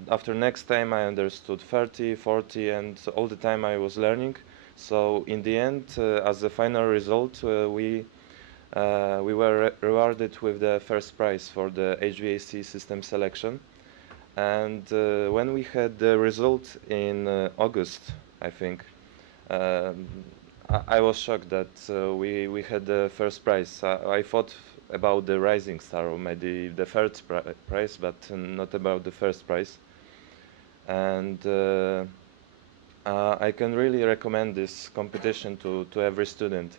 after next time I understood 30, 40, and all the time I was learning. So in the end, as a final result, we were rewarded with the first prize for the HVAC system selection. And when we had the result in August, I think, I was shocked that we had the first prize. I thought about the Rising Star or maybe the third prize, but not about the first prize. And I can really recommend this competition to every student.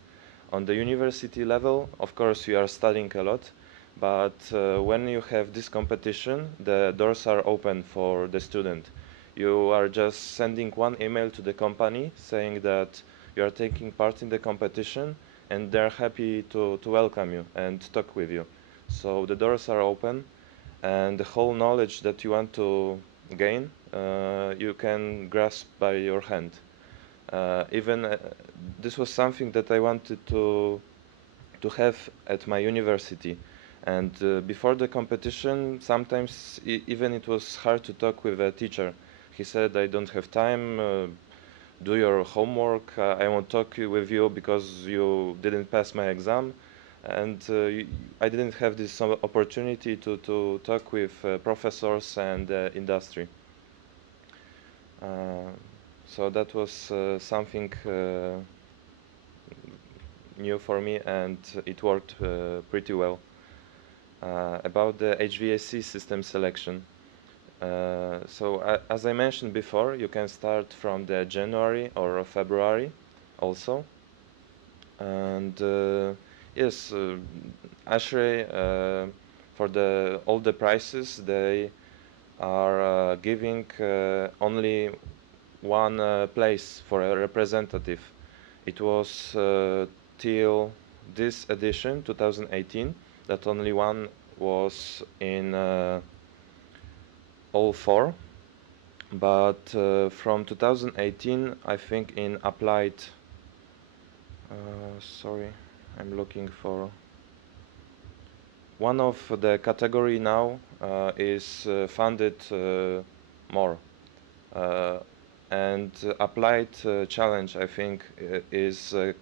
On the university level, of course, you are studying a lot, but when you have this competition, the doors are open for the student. You are just sending one email to the company saying that you are taking part in the competition, and they're happy to welcome you and talk with you. So the doors are open, and the whole knowledge that you want to gain, you can grasp by your hand. Even this was something that I wanted to have at my university. And before the competition, sometimes even it was hard to talk with a teacher. He said, I don't have time, do your homework, I won't talk with you because you didn't pass my exam. And I didn't have this opportunity to talk with professors and industry. So that was something new for me, and it worked pretty well. About the HVAC system selection. So as I mentioned before, you can start from the January or February also. And yes, ASHRAE, for all the prices, they are giving only one place for a representative. It was till this edition, 2018, that only one was in all four. But from 2018, I think in applied, sorry, I'm looking for one of the category now is funded more. And applied challenge, I think, is a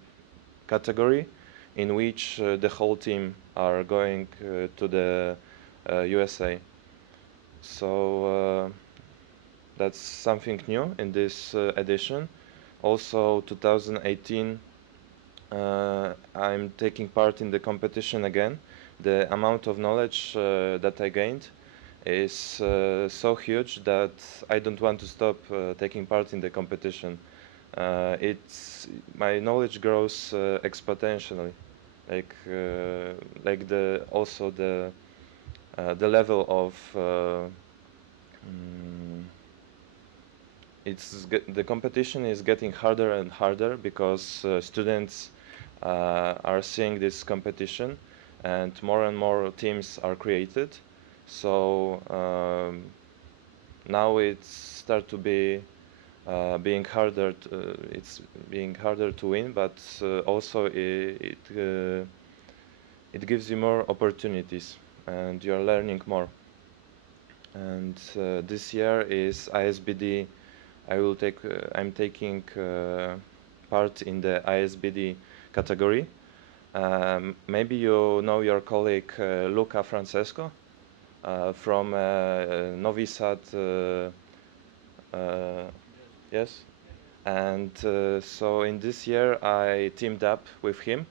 category in which the whole team are going to the USA. So that's something new in this edition. Also 2018, I'm taking part in the competition again. The amount of knowledge that I gained is so huge that I don't want to stop taking part in the competition. My knowledge grows exponentially, like the level of the competition is getting harder and harder because students are seeing this competition, and more teams are created. So now it's start to be being harder. It's being harder to win, but also it gives you more opportunities, and you are learning more. And this year is ISBD. I'm taking part in the ISBD category. Maybe you know your colleague Luca Francesco from Novi Sad. Yes, and so in this year I teamed up with him.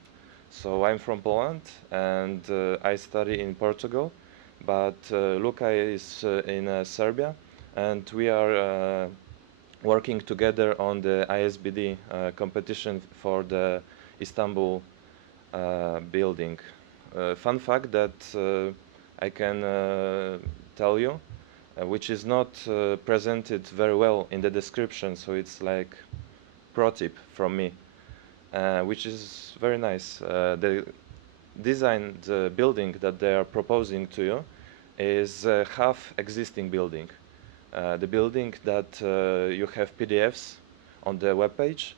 So I'm from Poland, and I study in Portugal, but Luca is in Serbia, and we are working together on the ISBD competition for the Istanbul building. Fun fact that I can tell you, which is not presented very well in the description, so it's like pro tip from me, which is very nice. The design, the building that they are proposing to you is half existing building. The building that you have PDFs on the web page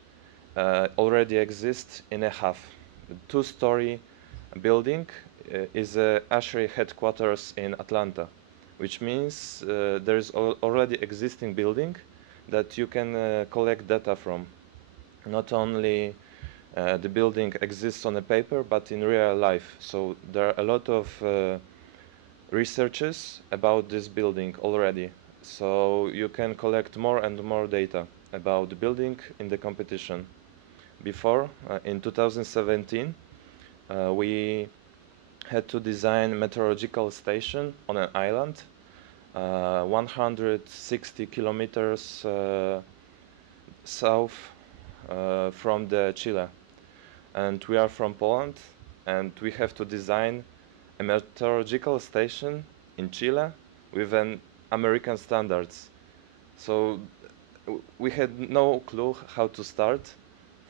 already exists in a half. The two-story building is a ASHRAE headquarters in Atlanta, which means there is already existing building that you can collect data from. Not only the building exists on a paper, but in real life. So there are a lot of researches about this building already. So you can collect more and more data about the building in the competition. Before, in 2017, we had to design a meteorological station on an island, 160 kilometers south from the Chile. And we are from Poland, and we have to design a meteorological station in Chile with an American standards. So we had no clue how to start.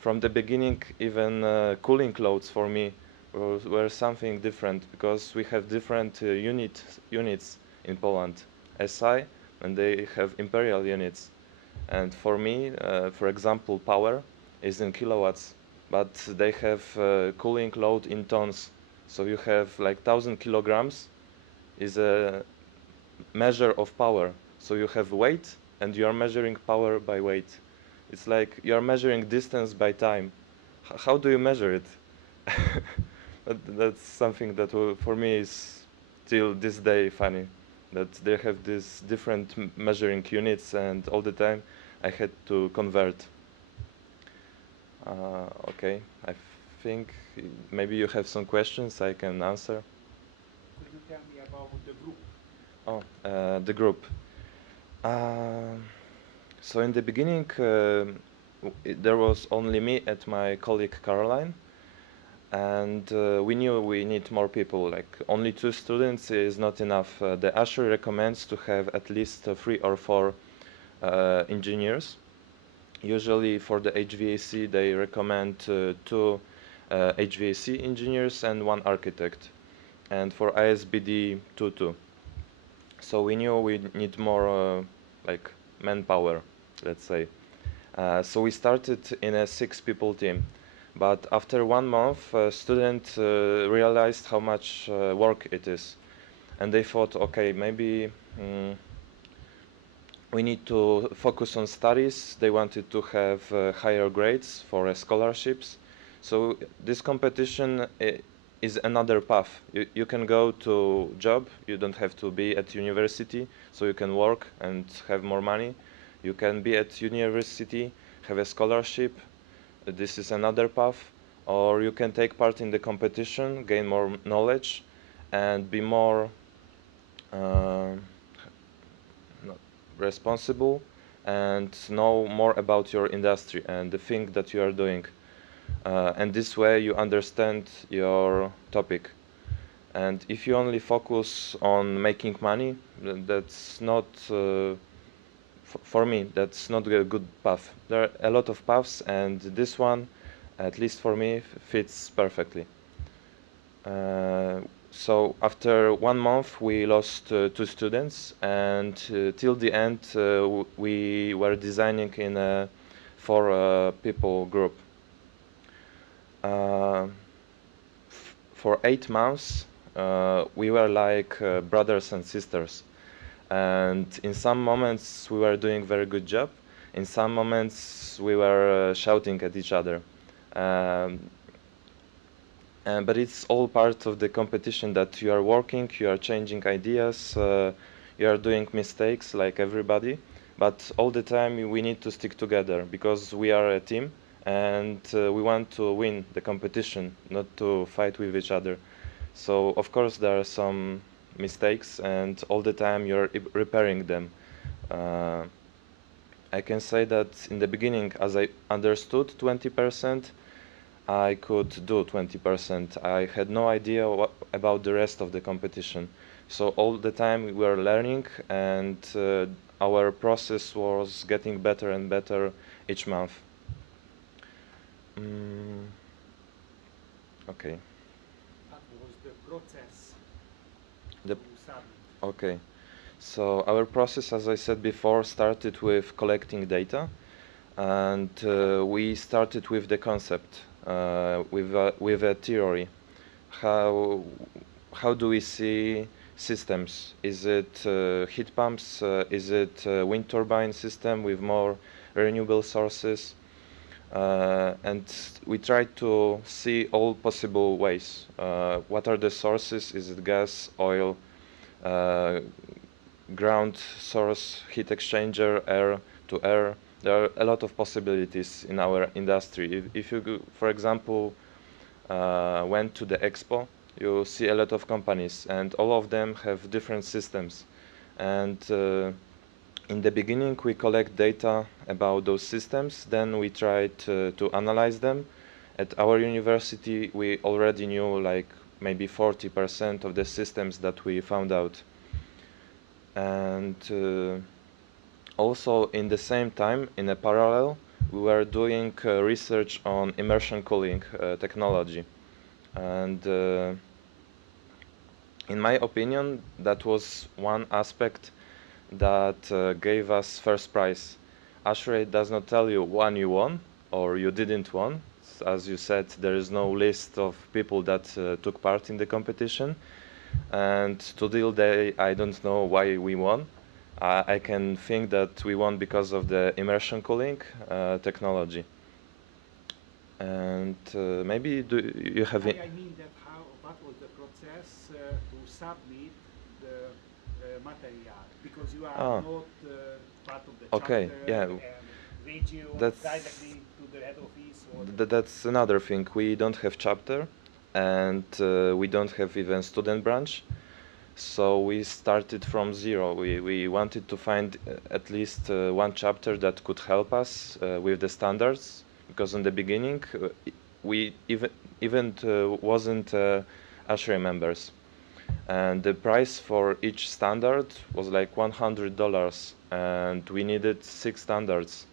From the beginning, even cooling clothes for me were something different, because we have different units in Poland, SI, and they have imperial units. And for me, for example, power is in kilowatts, but they have cooling load in tons. So you have like 1,000 kilograms is a measure of power. So you have weight, and you are measuring power by weight. It's like you are measuring distance by time. How do you measure it? That's something that for me is till this day funny, that they have these different measuring units, and all the time I had to convert. Okay, I think maybe you have some questions I can answer. Could you tell me about the group? Oh, the group. So in the beginning, there was only me and my colleague Caroline, and we knew we need more people. Like only 2 students is not enough. The ASHRAE recommends to have at least 3 or 4 engineers. Usually for the HVAC, they recommend 2 HVAC engineers and 1 architect, and for ISBD 2. So we knew we need more like manpower, let's say. So we started in a 6-people team, but after 1 month, students realized how much work it is, and they thought, okay, maybe we need to focus on studies. They wanted to have higher grades for scholarships. So this competition is another path. You can go to job. You don't have to be at university, so you can work and have more money. You can be at university, have a scholarship. This is another path. Or you can take part in the competition, gain more knowledge, and be more responsible and know more about your industry and the thing that you are doing. And this way you understand your topic. And if you only focus on making money, that's not, for me, that's not a good path. There are a lot of paths, and this one, at least for me, fits perfectly. So after 1 month, we lost 2 students, and till the end, we were designing in a 4-people group. For 8 months, we were like brothers and sisters, and in some moments we were doing very good job. In some moments we were shouting at each other. But it's all part of the competition, that you are working, you are changing ideas, you are doing mistakes like everybody, but all the time we need to stick together, because we are a team, and we want to win the competition, not to fight with each other. So of course there are some mistakes, and all the time you're repairing them. I can say that in the beginning, as I understood 20%, I could do 20%. I had no idea about the rest of the competition. So all the time we were learning, and our process was getting better and better each month. Okay. What was the process The to submit? Okay. So our process, as I said before, started with collecting data, and we started with the concept, with a theory. How do we see systems? Is it heat pumps? Is it wind turbine system with more renewable sources? And we tried to see all possible ways. What are the sources? Is it gas, oil, ground source, heat exchanger, air to air? There are a lot of possibilities in our industry. If you, for example, went to the expo, you see a lot of companies, and all of them have different systems. And in the beginning, we collect data about those systems. Then we try to analyze them. At our university, we already knew like maybe 40% of the systems that we found out. And also in the same time, in a parallel, we were doing research on immersion cooling technology. And in my opinion, that was one aspect that gave us first prize. ASHRAE does not tell you when you won or you didn't won. As you said, there is no list of people that took part in the competition. And to till day, I don't know why we won. I can think that we won because of the immersion cooling technology. And maybe you have... I mean that what was the process to submit the material? Because you are not part of the Okay, chapter yeah. and region directly to the head office. Or That's another thing. We don't have chapter, and we don't have even student branch. So we started from zero. We wanted to find at least one chapter that could help us with the standards, because in the beginning we even wasn't ASHRAE members, and the price for each standard was like $100, and we needed 6 standards.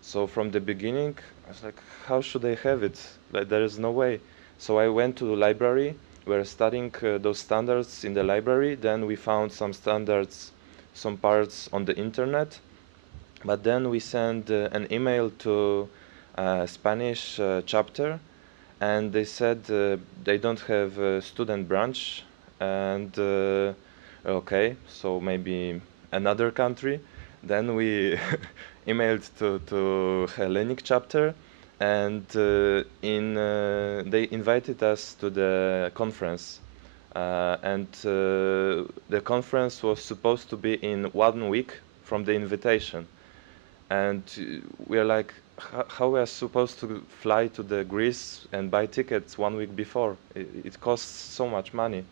So from the beginning, I was like, how should I have it? Like, there is no way. So I went to the library. We were studying those standards in the library. Then we found some standards, some parts on the internet. But then we sent an email to Spanish chapter, and they said they don't have a student branch. And okay, so maybe another country. Then we emailed to Hellenic chapter, and they invited us to the conference. And the conference was supposed to be in 1 week from the invitation. And we are like, how we are supposed to fly to the Greece and buy tickets 1 week before? It costs so much money.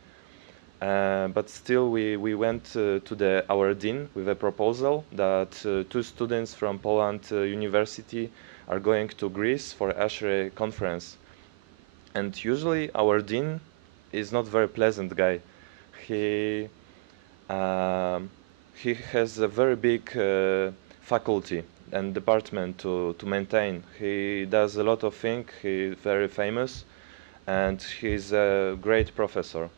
But still, we went to our dean with a proposal that 2 students from Poland University are going to Greece for ASHRAE conference. And usually our dean is not very pleasant guy. He has a very big faculty and department to maintain. He does a lot of things. He's very famous, and he's a great professor.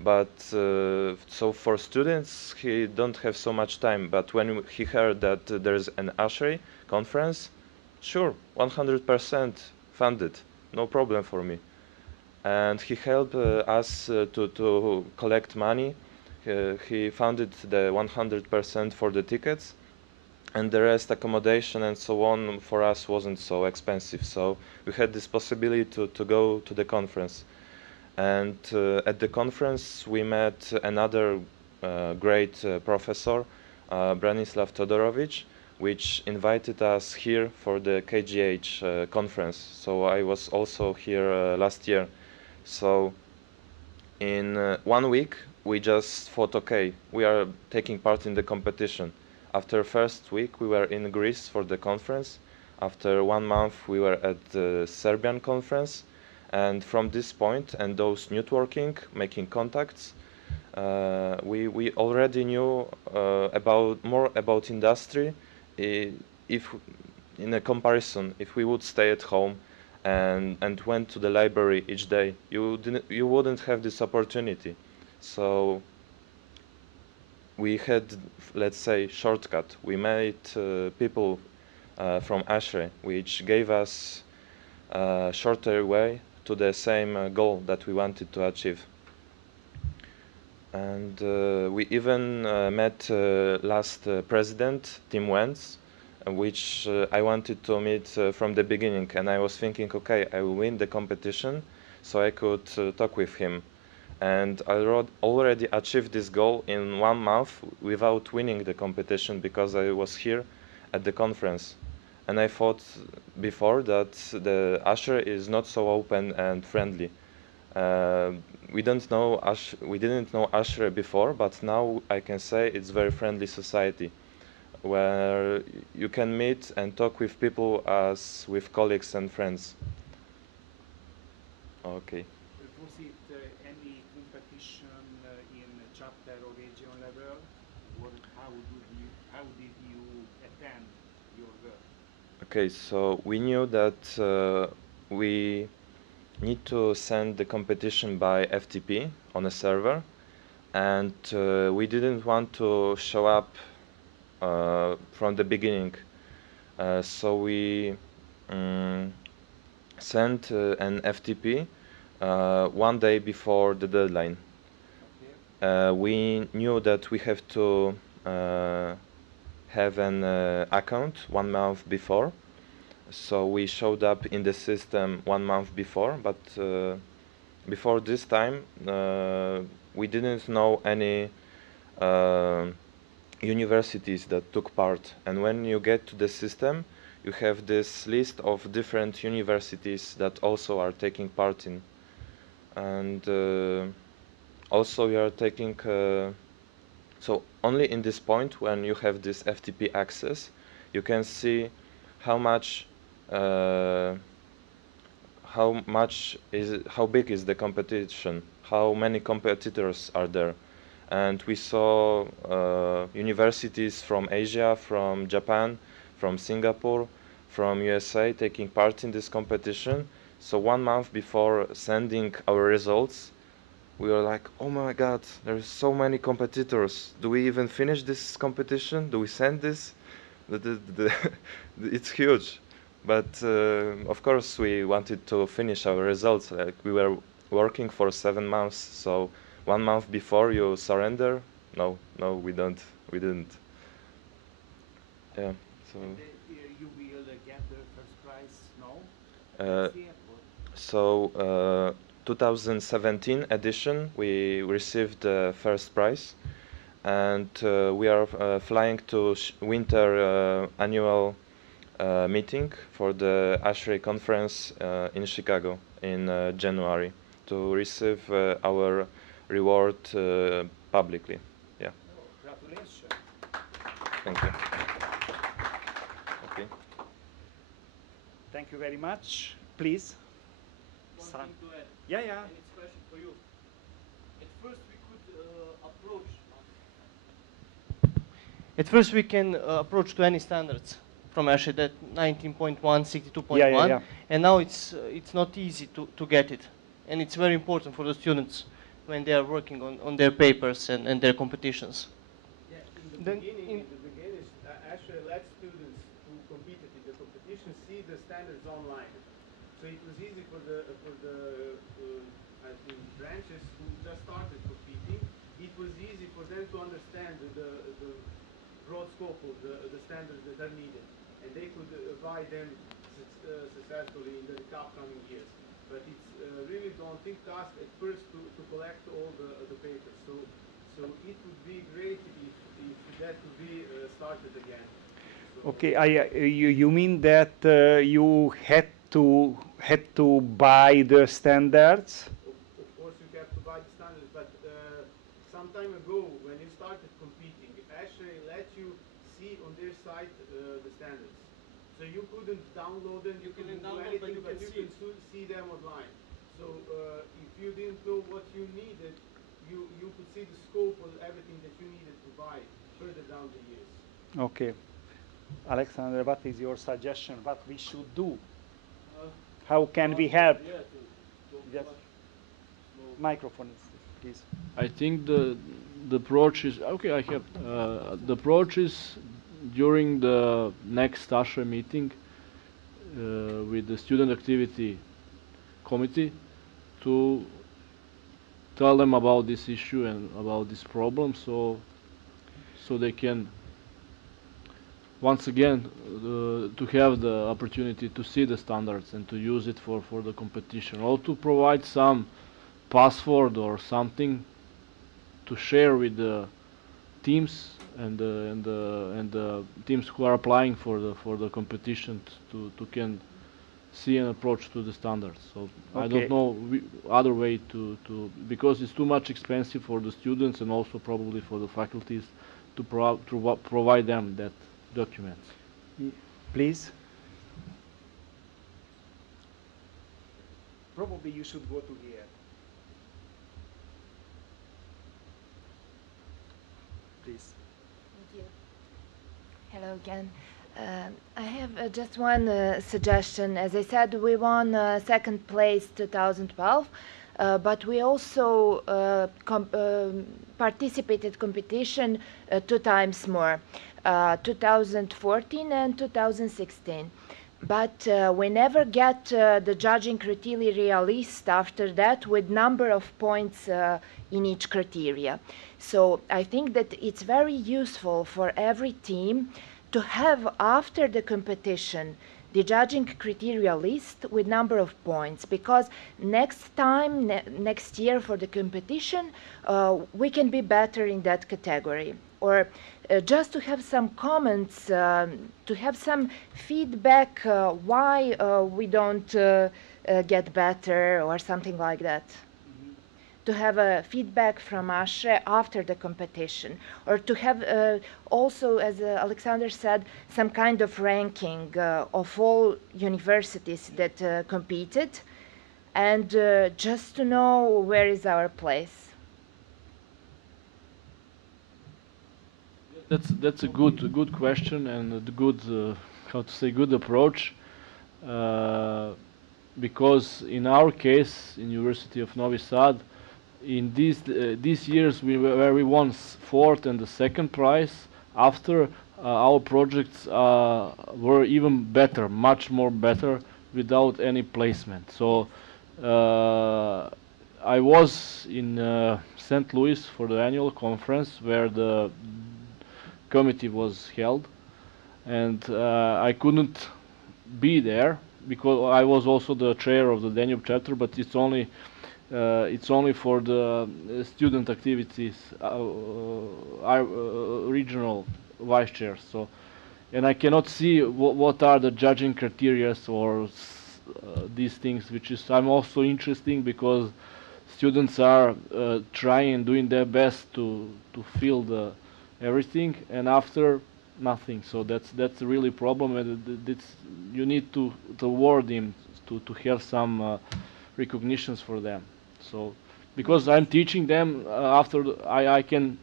But so for students, he don't have so much time. But when he heard that there's an ASHRAE conference, sure, 100% funded, no problem for me. And he helped us to collect money. He funded the 100% for the tickets, and the rest, accommodation and so on, for us wasn't so expensive. So we had this possibility to go to the conference. And at the conference, we met another great professor, Branislav Todorovic, which invited us here for the KGH conference. So I was also here last year. So in 1 week, we just thought, okay, we are taking part in the competition. After first week, we were in Greece for the conference. After 1 month, we were at the Serbian conference. And from this point and those networking, making contacts, We already knew more about industry. If in a comparison, if we would stay at home and went to the library each day, you wouldn't have this opportunity. So we had, let's say, shortcut. We made people from ASHRAE, which gave us a shorter way to the same goal that we wanted to achieve. And we even met last president, Tim Wentz, which I wanted to meet from the beginning. And I was thinking, okay, I will win the competition, so I could talk with him. And I already achieved this goal in 1 month without winning the competition because I was here at the conference. And I thought before that the ASHRAE is not so open and friendly. We didn't know ASHRAE before, but now I can say it's very friendly society, where you can meet and talk with people as with colleagues and friends. Okay. Was it any competition in chapter or region level? How did you attend your work? Okay, so we knew that we need to send the competition by FTP on a server, and we didn't want to show up from the beginning. So we sent an FTP 1 day before the deadline. We knew that we have to have an account 1 month before. So we showed up in the system 1 month before, but before this time we didn't know any universities that took part. And when you get to the system, you have this list of different universities that also are taking part in. And also you are taking, so only in this point when you have this FTP access, you can see how big is the competition, how many competitors are there. And we saw universities from Asia, from Japan, from Singapore, from USA taking part in this competition. So 1 month before sending our results, we were like, oh my God, there's so many competitors. Do we even finish this competition? Do we send this? It's huge. But of course we wanted to finish our results. Like, we were working for 7 months, so 1 month before you surrender? No, we didn't. Yeah. So. And you will get the first prize now? So 2017 edition, we received the first prize, and we are flying to winter annual meeting for the ASHRAE conference in Chicago in January to receive our reward publicly. Yeah. Oh, congratulations. Thank you. Okay. Thank you very much. Please. One thing to add. Yeah, yeah. And it's a question for you. At first we could approach. At first we can approach to any standards from ASHRAE, that 19.1, 62.1, Yeah. and now it's not easy to get it, and it's very important for the students when they are working on their papers and their competitions. Yeah, in the beginning, ASHRAE let students who competed in the competition see the standards online. So it was easy for the I think branches who just started competing. It was easy for them to understand the broad scope of the standards that are needed, and they could apply them successfully in the upcoming years. But it's really daunting task at first to collect all the papers. So it would be great if that could be started again. So okay, you mean that you had to buy the standards? Of course you have to buy the standards, but some time ago when you started competing, ASHRAE let you see on their site the standards. So you couldn't download them, you couldn't do anything, but you can see them online. So if you didn't know what you needed, you could see the scope of everything that you needed to buy further down the years. Okay. Alexander, what is your suggestion? What we should do? How can we help? Yes. Microphone, please. I think the approach is okay. I have the approach is during the next ASHRAE meeting with the student activity committee to tell them about this issue and about this problem, so they can once again to have the opportunity to see the standards and to use it for the competition, or to provide some password or something to share with the teams and the teams who are applying for the competition to can see an approach to the standards. So I don't know other way to because it's too much expensive for the students and also probably for the faculties to provide them that documents. Please. Probably you should go to here. Please. Thank you. Hello again. I have just one suggestion. As I said, we won second place 2012, but we also participated competition 2 times more, 2014 and 2016. But we never get the judging criteria list after that with number of points in each criteria. So I think that it's very useful for every team to have after the competition the judging criteria list with number of points, because next time, next year for the competition, we can be better in that category. Or just to have some comments, to have some feedback why we don't get better or something like that. To have a feedback from ASHRAE after the competition, or to have also, as Alexander said, some kind of ranking of all universities that competed, and just to know where is our place. That's a good question and a good how to say good approach, because in our case, in University of Novi Sad, in these years we won 4th and the 2nd prize. After our projects were even better, much more better, without any placement. So I was in St. Louis for the annual conference where the committee was held, and I couldn't be there because I was also the chair of the Danube chapter, but it's only for the student activities, regional vice chairs. So, and I cannot see what are the judging criteria or these things, which is I'm also interesting because students are trying and doing their best to fill the everything, and after nothing. So that's a really problem, and you need to award them to have some recognitions for them. So because I'm teaching them, I can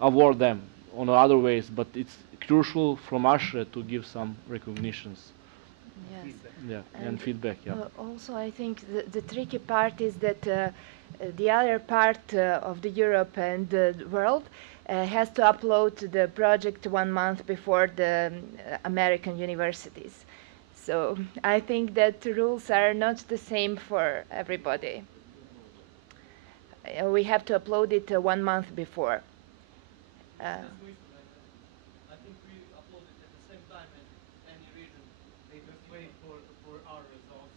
award them on other ways, but it's crucial from ASHRAE to give some recognitions. Yes. Yeah, and feedback. Yeah. Also, I think the tricky part is that the other part of the Europe and the world has to upload the project 1 month before the American universities. So I think that the rules are not the same for everybody. We have to upload it 1 month before. I think we upload it at the same time in any region. They just wait for our results.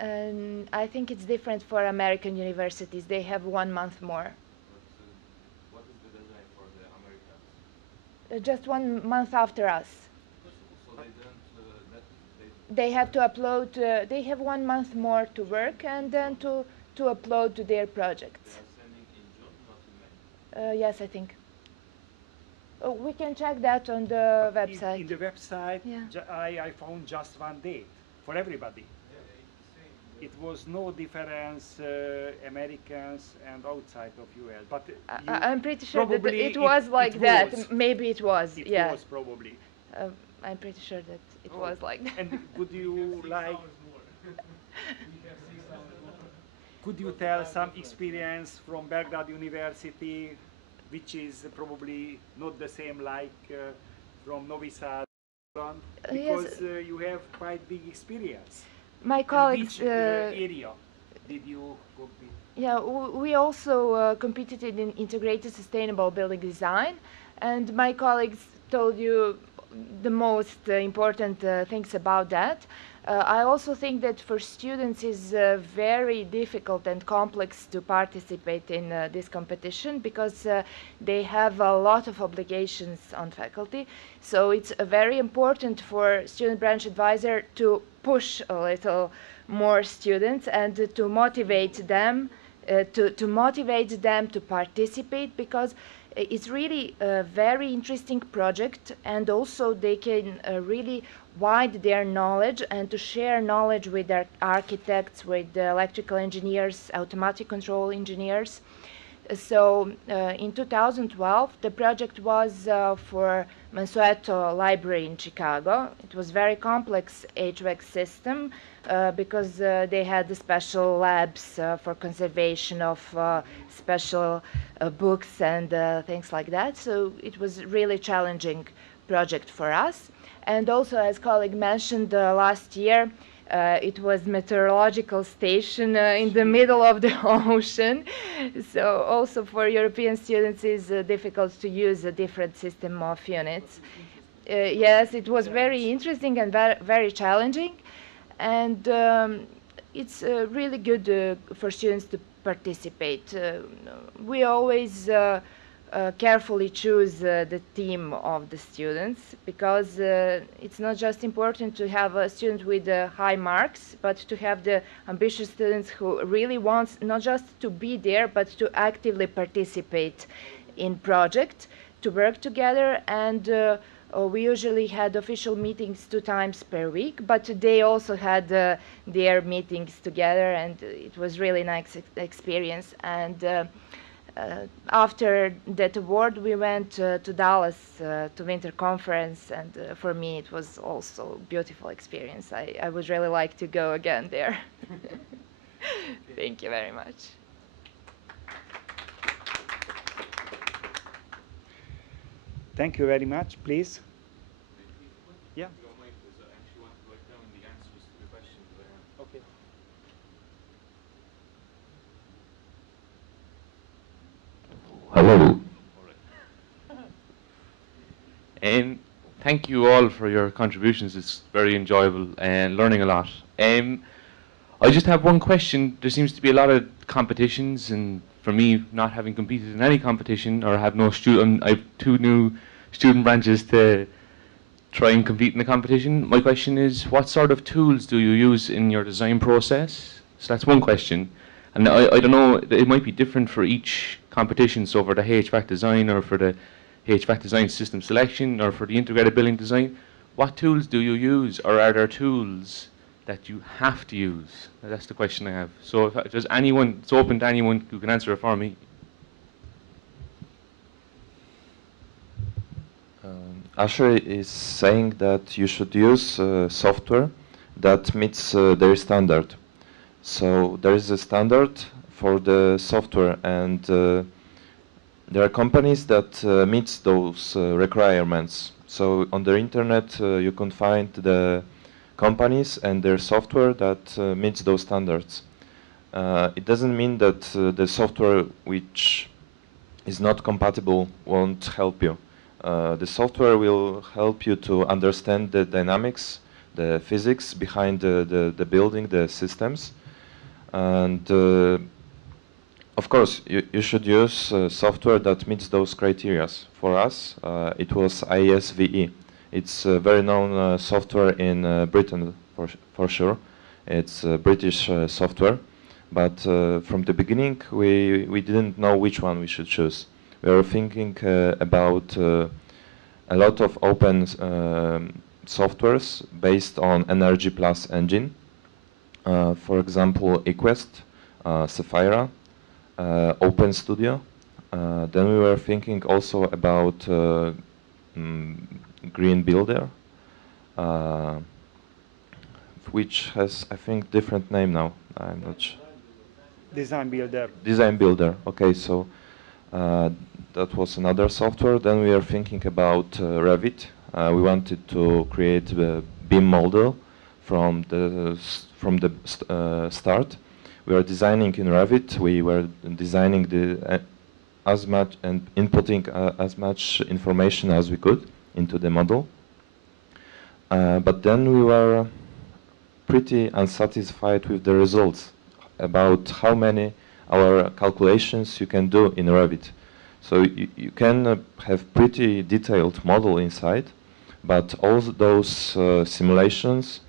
And I think it's different for American universities. They have 1 month more. What is the deadline for the Americans? Just 1 month after us. So they don't. They have to upload. They have 1 month more to work and then to upload to their projects. They are sending in June, not in May. Yes, I think. Oh, we can check that on the website. In the website, Yeah. I found just one date for everybody. it was no difference Americans and outside of US. But I'm pretty sure that probably it was like it that. was. Maybe it was. It yeah. was probably. I'm pretty sure that it was like that. And would you like? Could you tell some experience from Belgrade University, which is probably not the same like from Novi Sad, because you have quite big experience. My colleagues. In which area did you compete? Yeah, we also competed in integrated sustainable building design, and my colleagues told you the most important things about that. I also think that for students it's very difficult and complex to participate in this competition because they have a lot of obligations on faculty. So it's very important for student branch advisor to push a little more students and to motivate them to participate, because it's really a very interesting project, and also they can really widen their knowledge and to share knowledge with their architects, with the electrical engineers, automatic control engineers. So in 2012, the project was for Mansueto Library in Chicago. It was very complex HVAC system because they had the special labs for conservation of special books and things like that. So it was really challenging project for us. And also, as colleague mentioned, last year, it was meteorological station in the middle of the ocean. So also for European students it's difficult to use a different system of units. Yes, it was very interesting and very challenging. And it's really good for students to participate. We always carefully choose the team of the students, because it's not just important to have a student with high marks, but to have the ambitious students who really wants not just to be there, but to actively participate in project, to work together. And we usually had official meetings 2 times per week, but they also had their meetings together, and it was really nice experience. And after that award, we went to Dallas to winter conference, and for me it was also a beautiful experience. I would really like to go again there. Thank you very much. Thank you very much. Please. Yeah. Okay. Hello. Thank you all for your contributions. It's very enjoyable and learning a lot. I just have one question. There seems to be a lot of competitions, and for me, not having competed in any competition or have no student, I have 2 new student branches to try and compete in the competition. My question is, what sort of tools do you use in your design process? So that's one question. And I don't know, it might be different for each competition, so for the HVAC design or for the HVAC design system selection or for the integrated building design. What tools do you use, or are there tools that you have to use? That's the question I have. So if there's anyone, it's open to anyone who can answer it for me. Asher is saying that you should use software that meets their standard. So there is a standard for the software, and there are companies that meet those requirements. So on the internet you can find the companies and their software that meets those standards. It doesn't mean that the software which is not compatible won't help you. The software will help you to understand the dynamics, the physics behind the building, the systems. And of course, you should use software that meets those criteria. For us, it was ISVE. It's a very known software in Britain, for sure. It's British software. But from the beginning, we didn't know which one we should choose. We were thinking about a lot of open softwares based on Energy Plus engine. For example, eQuest, Sapphira, Open Studio. Then we were thinking also about Green Builder, which has, I think, different name now. I'm not sure. Design Builder. Design Builder. Okay, so that was another software. Then we are thinking about Revit. We wanted to create a BIM model from the start. We are designing in Revit. We were designing the as much and inputting as much information as we could into the model. But then we were pretty unsatisfied with the results about how many our calculations you can do in Revit. So you can have pretty detailed model inside, but all those simulations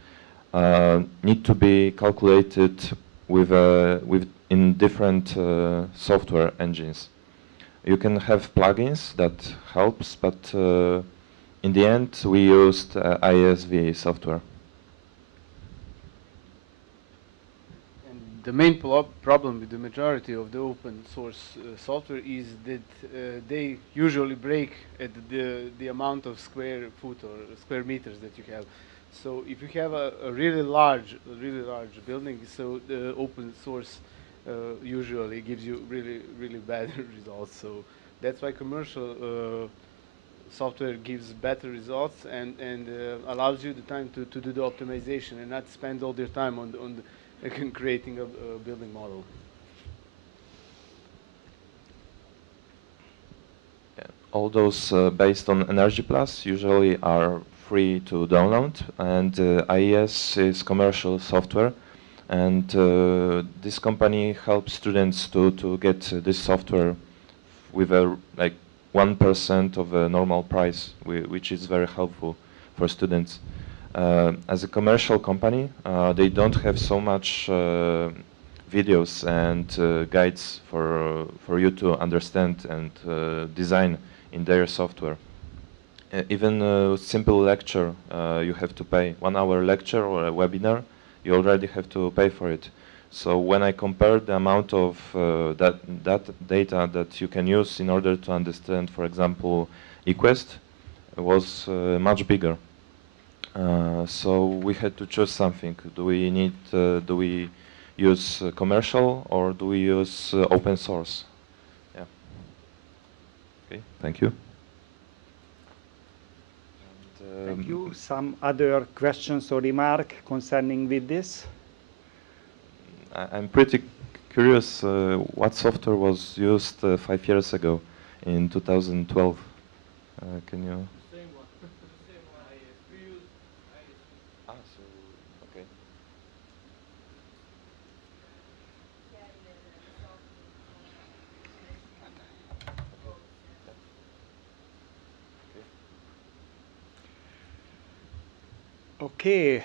need to be calculated with in different software engines. You can have plugins that helps, but in the end we used ISV software. The main problem with the majority of the open source software is that they usually break at the amount of square foot or square meters that you have. So if you have a really large building, so the open source usually gives you really bad results. So that's why commercial software gives better results and allows you the time to do the optimization and not spend all your time on creating a building model. Yeah. All those based on Energy Plus usually are free to download, and IES is commercial software, and this company helps students to get this software with a 1% of a normal price, which is very helpful for students. As a commercial company, they don't have so much videos and guides for you to understand and design in their software. Even a simple lecture, you have to pay. 1 hour lecture or a webinar, you already have to pay for it. So when I compare the amount of that data that you can use in order to understand, for example, eQuest, it was much bigger. So we had to choose something. Do we use commercial or do we use open source? Yeah. Okay, thank you. And, thank you. Some other questions or remark concerning with this? I'm pretty curious what software was used 5 years ago in 2012. Can you? Okay,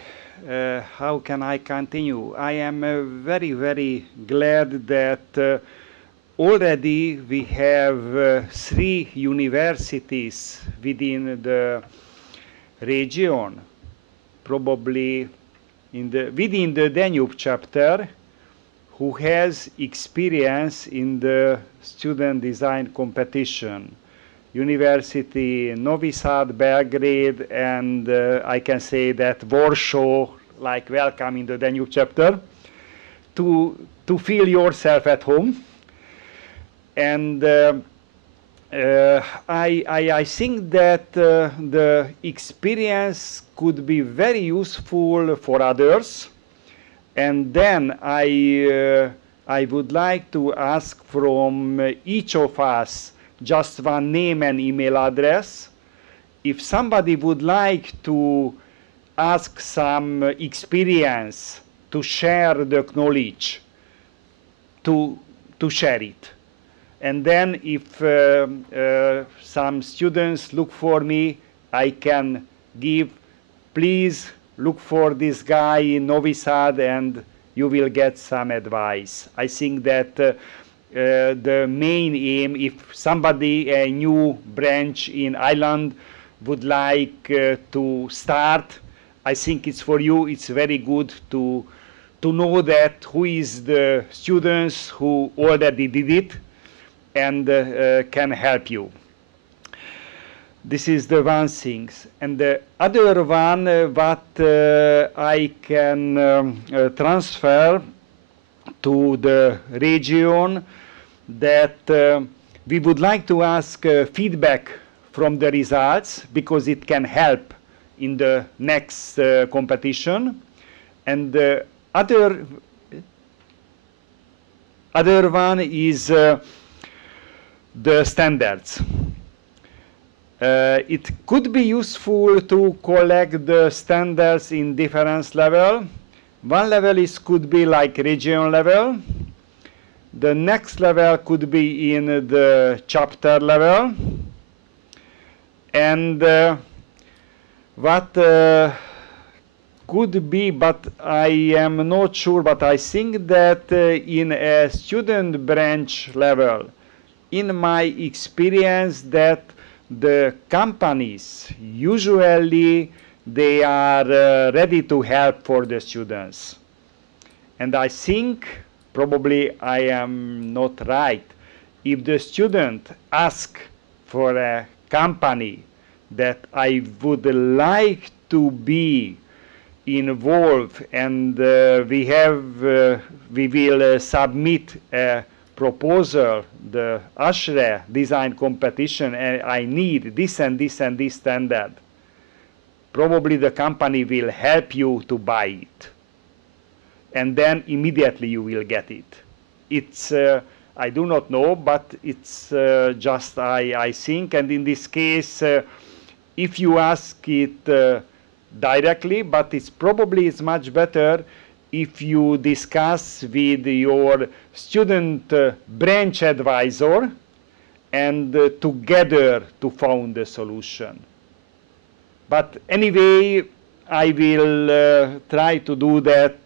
how can I continue? I am very glad that already we have 3 universities within the region, probably within the Danube chapter, who has experience in the student design competition. University Novi Sad, Belgrade, and I can say that Warsaw, like welcome in the Danube chapter, to feel yourself at home. And I think that the experience could be very useful for others. And then I would like to ask from each of us just one name and email address. If somebody would like to ask some experience, to share the knowledge, to share it. And then if some students look for me, I can give, please look for this guy in Novi Sad and you will get some advice. I think that the main aim, if somebody, a new branch in Ireland would like to start, I think it's for you, it's very good to to know that who is the students who already did it and can help you. This is the one thing. And the other one, what I can transfer to the region, that we would like to ask feedback from the results, because it can help in the next competition. And the other one is the standards. It could be useful to collect the standards in different level. One level could be like region level. The next level could be in the chapter level. And what could be, but I am not sure, but I think that in a student branch level, in my experience, that the companies usually they are ready to help for the students. And I think, probably I am not right, if the student asks for a company that I would like to be involved, and we will submit a proposal, the ASHRE design competition, and I need this and this and this standard. Probably the company will help you to buy it. And then immediately you will get it. It's, I do not know, but it's just I think. And in this case, if you ask it directly, but it's probably much better if you discuss with your student branch advisor and together to find a solution. But anyway, I will try to do that,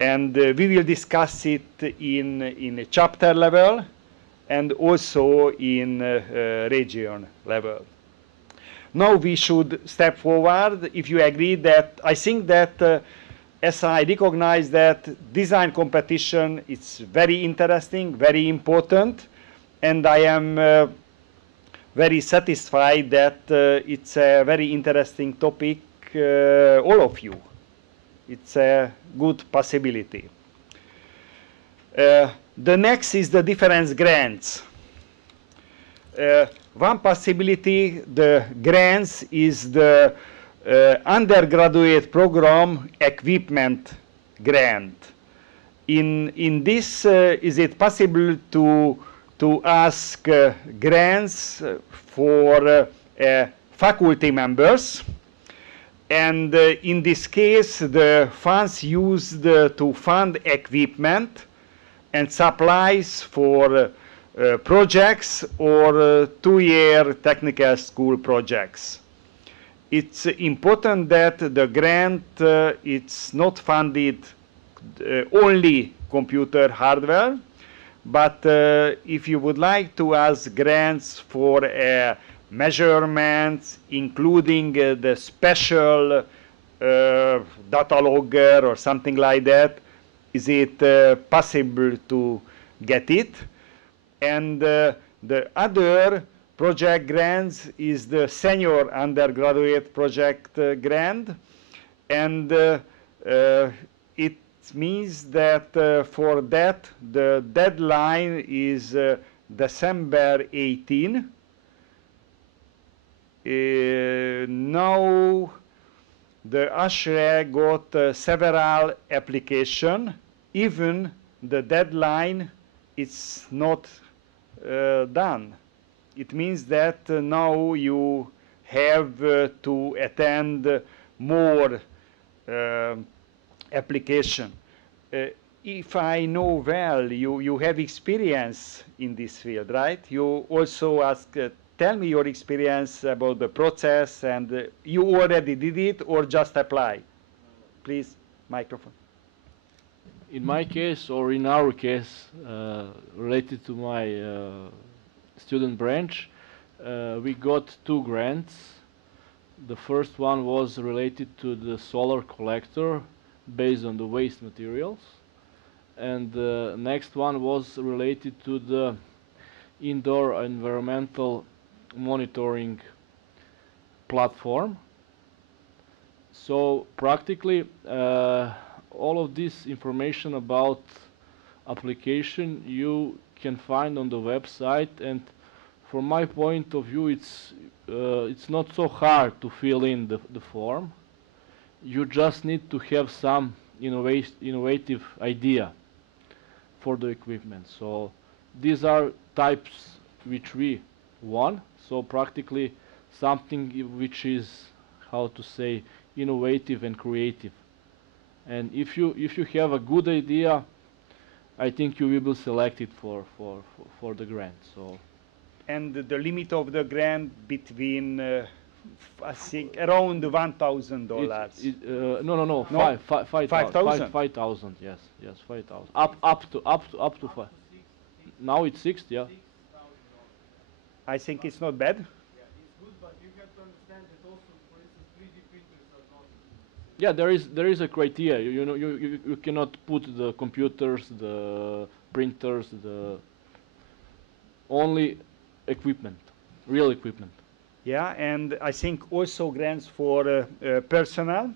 and we will discuss it in a chapter level and also in region level. Now we should step forward. If you agree, that I think that as I recognize that design competition is very interesting, very important, and I am very satisfied that it's a very interesting topic, all of you. It's a good possibility. The next is the difference grants. One possibility, the grants, is the undergraduate program equipment grant. In this, is it possible to ask grants for faculty members? And in this case, the funds used to fund equipment and supplies for projects or two-year technical school projects. It's important that the grant it's not funded only computer hardware, but if you would like to ask grants for measurements, including the special data logger or something like that, is it possible to get it? And the other project grants is the senior undergraduate project grant, and it means that for that the deadline is December 18. Now the ASHRE got several applications. Even the deadline is not done. It means that now you have to attend more application. If I know well, you have experience in this field, right? You also ask, tell me your experience about the process, and you already did it or just apply? Please, microphone. In my case, or in our case, related to my student branch, we got 2 grants. The first one was related to the solar collector. based on the waste materials. And the next one was related to the indoor environmental monitoring platform. So practically all of this information about application you can find on the website, and from my point of view it's not so hard to fill in the form. You just need to have some innovative idea for the equipment. So these are types which we want. So practically something which is, how to say, innovative and creative. And if you have a good idea, I think you will be selected for the grant. So. And the limit of the grant between I think around $1,000. No. No? 5,000. 5,000. 5,000. Yes, 5,000. Up to 5. Now it's 6. Yeah. I think it's not bad. Yeah, there is a criteria. You know, you cannot put the computers, the printers, the only equipment, real equipment. Yeah, and I think also grants for personnel,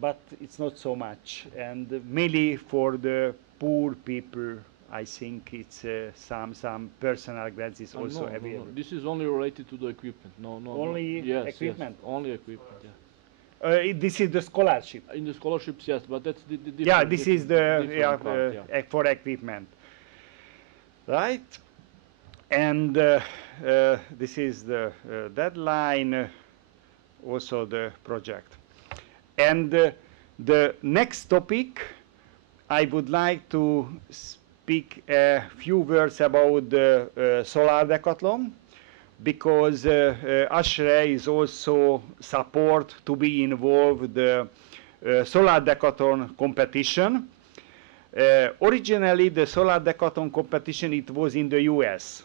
but it's not so much. And mainly for the poor people, I think it's some personal grants is also available. No. This is only related to the equipment. No. Only Yes, equipment? Yes, only equipment. Yeah. This is the scholarship. In the scholarships, yes, but that's the different. Yeah, this is the part, for equipment, right? And this is the deadline, also the project. And the next topic, I would like to speak a few words about the solar decathlon, because ASHRAE is also support to be involved the solar decathlon competition. Originally, the solar decathlon competition, it was in the US.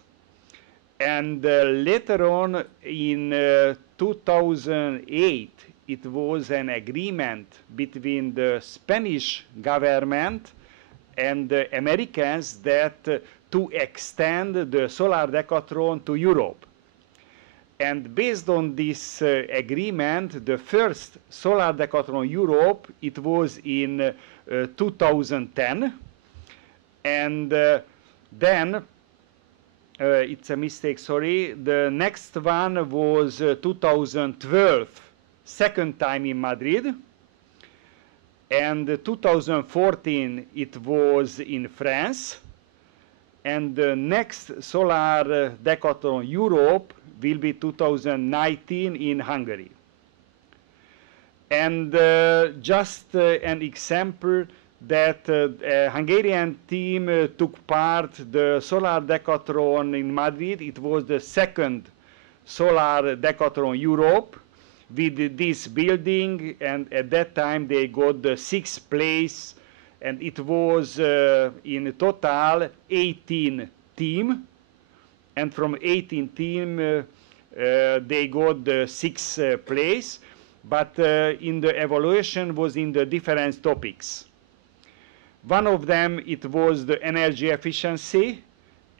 And later on, in 2008, it was an agreement between the Spanish government and the Americans that to extend the solar decathlon to Europe. And based on this agreement, the first solar decathlon Europe, it was in 2010. And then, it's a mistake, sorry, the next one was 2012, second time in Madrid. And 2014, it was in France. And the next solar decathlon Europe will be 2019 in Hungary. And just an example that a Hungarian team took part the solar decathlon in Madrid. It was the second solar decathlon Europe with this building, and at that time they got the 6th place, and it was in total 18 team. And from 18 team, they got the 6th place, but in the evaluation was in the different topics. One of them, it was the energy efficiency,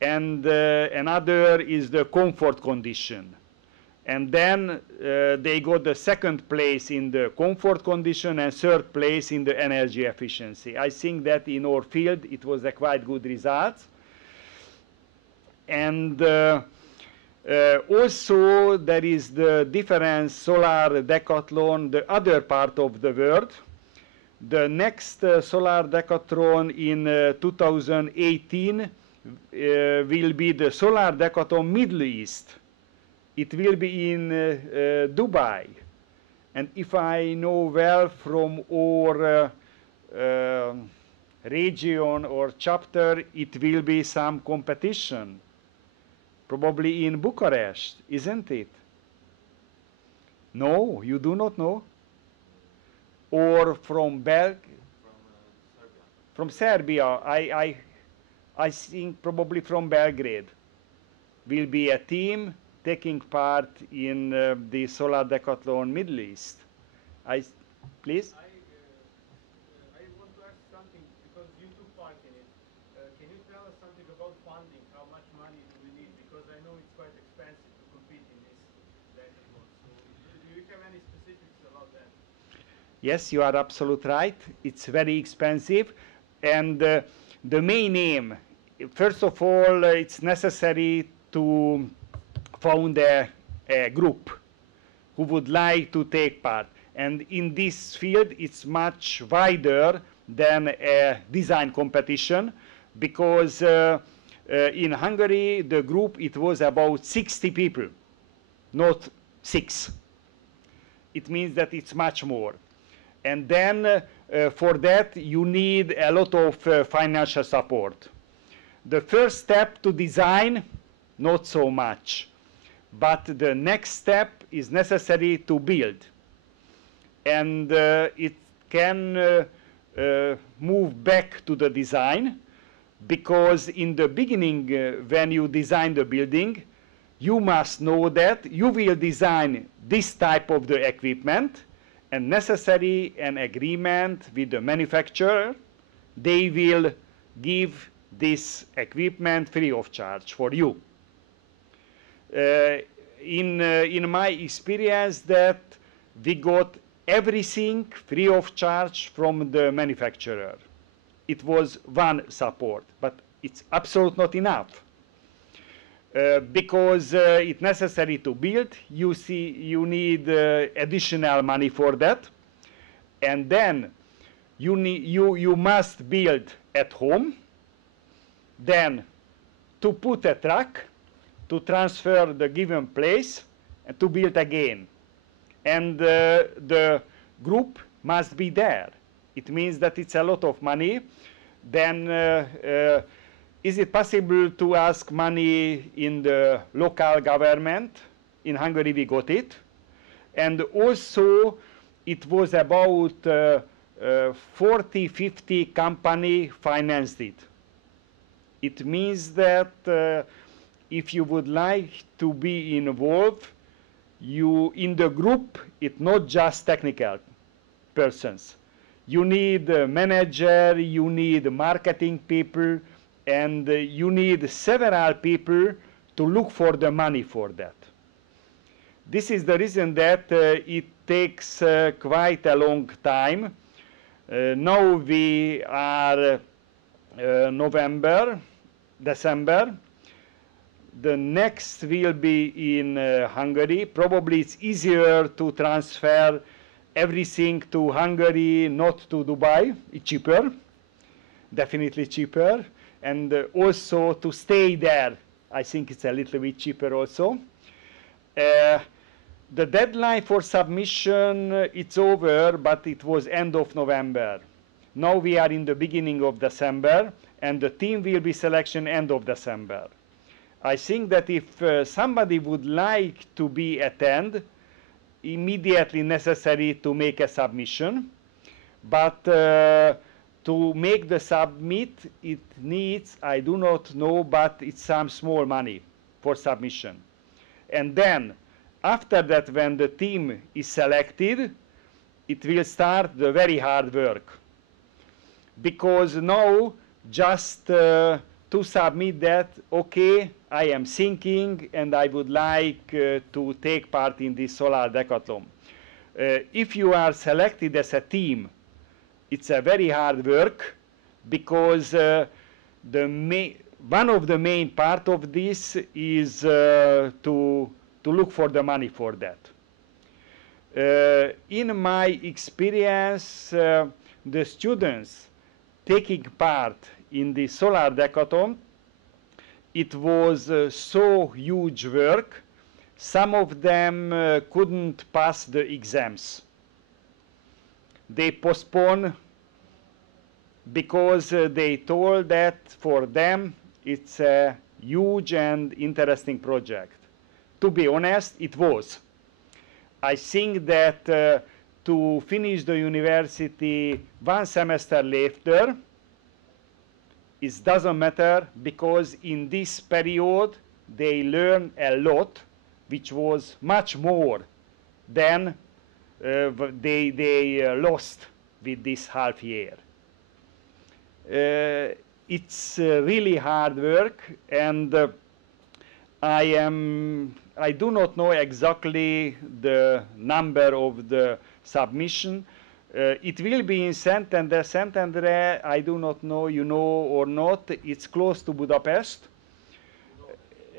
and another is the comfort condition. And then they got the 2nd place in the comfort condition and 3rd place in the energy efficiency. I think that in our field, it was a quite good result. And also there is the different solar decathlon, the other part of the world. The next solar decathlon in 2018 will be the solar decathlon Middle East. It will be in Dubai. And if I know well from our region or chapter, it will be some competition. Probably in Bucharest, isn't it? No, you do not know? Or from Serbia. From Serbia, I think probably from Belgrade will be a team taking part in the solar decathlon Middle East. Please? Yes, you are absolutely right. It's very expensive. And the main aim, first of all, it's necessary to found a group who would like to take part. And in this field, it's much wider than a design competition, because in Hungary, the group, it was about 60 people, not 6. It means that it's much more. And then for that, you need a lot of financial support. The first step to design, not so much. But the next step is necessary to build. And it can move back to the design, because in the beginning, when you design the building, you must know that you will design this type of the equipment, and necessary an agreement with the manufacturer. They will give this equipment free of charge for you. In my experience, that we got everything free of charge from the manufacturer. It was one support, but it's absolutely not enough. Because it's necessary to build, you need additional money for that. And then you must build at home. Then to put a truck, to transfer the given place, and to build again. And the group must be there. It means that it's a lot of money. Then is it possible to ask money in the local government? In Hungary we got it. And also it was about 40, 50 company financed it. It means that if you would like to be involved, in the group, it's not just technical persons. You need a manager, you need marketing people, and you need several people to look for the money for that. This is the reason that it takes quite a long time. Now we are November, December. The next will be in Hungary. Probably it's easier to transfer everything to Hungary, not to Dubai. It's cheaper, definitely cheaper. And also to stay there, I think it's a little bit cheaper also. The deadline for submission, it's over, but it was end of November. Now we are in the beginning of December, and the team will be selection end of December. I think that if somebody would like to be attend, immediately necessary to make a submission. But to make the submit, it needs, I do not know, but it's some small money for submission. And then, after that, when the team is selected, it will start the very hard work. Because now, just to submit that, okay, I am thinking and I would like to take part in this solar decathlon. If you are selected as a team, it's a very hard work, because one of the main part of this is to look for the money for that. In my experience, the students taking part in the solar decathlon, it was so huge work. Some of them couldn't pass the exams. They postponed because they told that for them it's a huge and interesting project. To be honest, it was. I think that to finish the university one semester later, it doesn't matter, because in this period they learn a lot, which was much more than they lost with this half year. It's really hard work, and I do not know exactly the number of the submission. It will be in Santander. Santander, I do not know, you know or not, it's close to Budapest,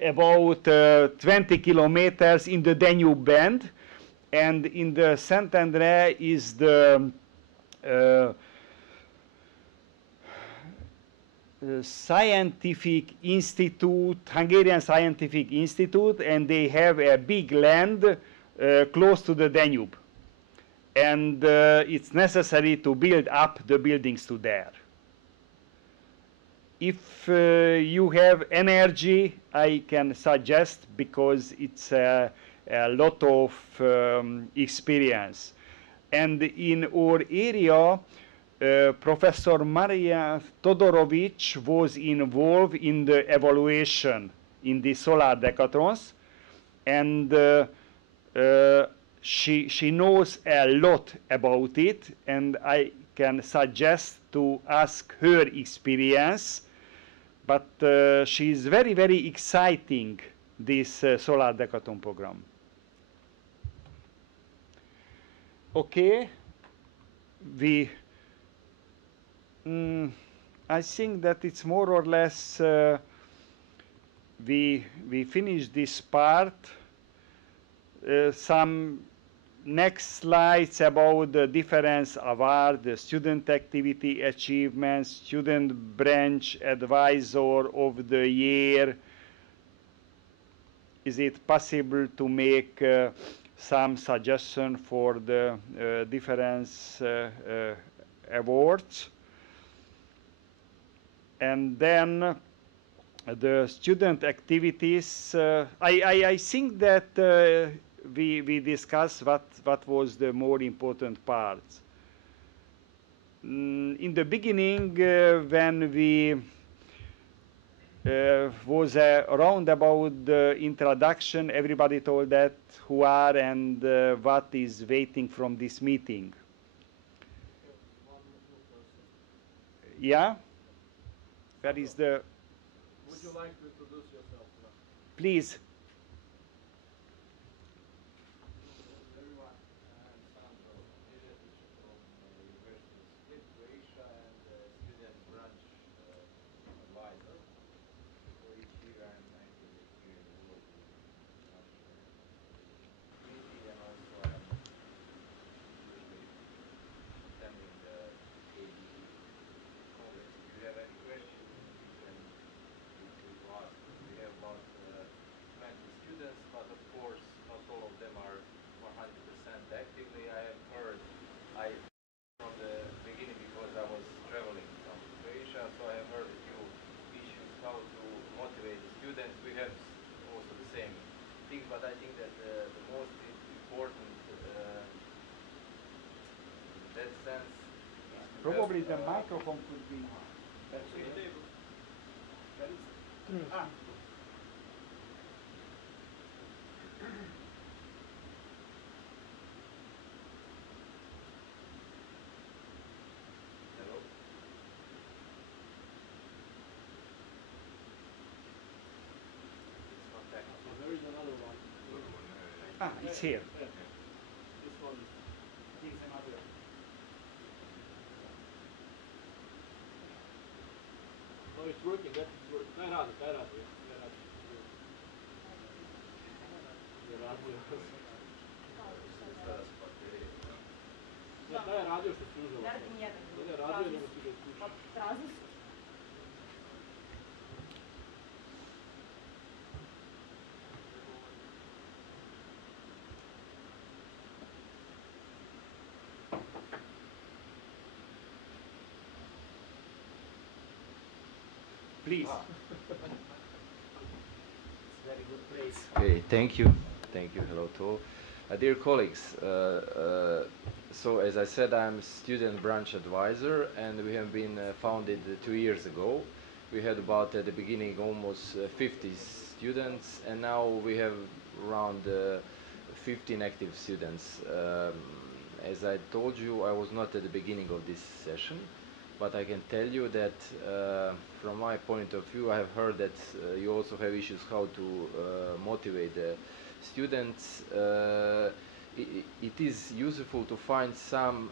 about 20 kilometers in the Danube Bend, and in the Santander is the Scientific Institute, Hungarian Scientific Institute, and they have a big land close to the Danube. And it's necessary to build up the buildings to there. If you have energy, I can suggest, because it's a lot of experience. And in our area, Professor Maria Todorovic was involved in the evaluation in the solar decathlons, and she knows a lot about it, and I can suggest to ask her experience. But she is very, very exciting, this solar decathlon program. Okay, I think that it's more or less we finished this part. Some next slides about the difference award, the student activity achievements, student branch advisor of the year. Is it possible to make some suggestion for the difference awards? And then the student activities. I think that we discussed what was the more important parts. In the beginning, when we was a roundabout introduction, everybody told that who are and what is waiting from this meeting. Yeah? Where is the... Would you like to introduce yourself? Please. Everyone, I'm Sandro, English teacher from University of Split, Croatia, and student branch advisor. For each year, I'm active here in the world in Russia community, and also I'm usually attending the ADE Congress. If you have any question, you can feel free to ask. We have about 20 students, but of course, not all of them are 100% actively. I have heard, from the beginning, because I was traveling from Croatia, so I have heard a few issues how to motivate the students. We have also the same things, but I think that the most important in that sense is to Probably have, the microphone could be... Hello? It's not that. So there is another one. It's here. This one is another. No, it's working. That is working. Taj radi. Ne, taj je radio što služilo. Ne je radio, nego si ga isključio. Please. It's a very good place. Okay, thank you. Thank you. Hello to all. Dear colleagues, so as I said, I'm student branch advisor, and we have been founded 2 years ago. We had about at the beginning almost 50 students, and now we have around 15 active students. As I told you, I was not at the beginning of this session, but I can tell you that from my point of view, I have heard that you also have issues how to motivate the students. it is useful to find some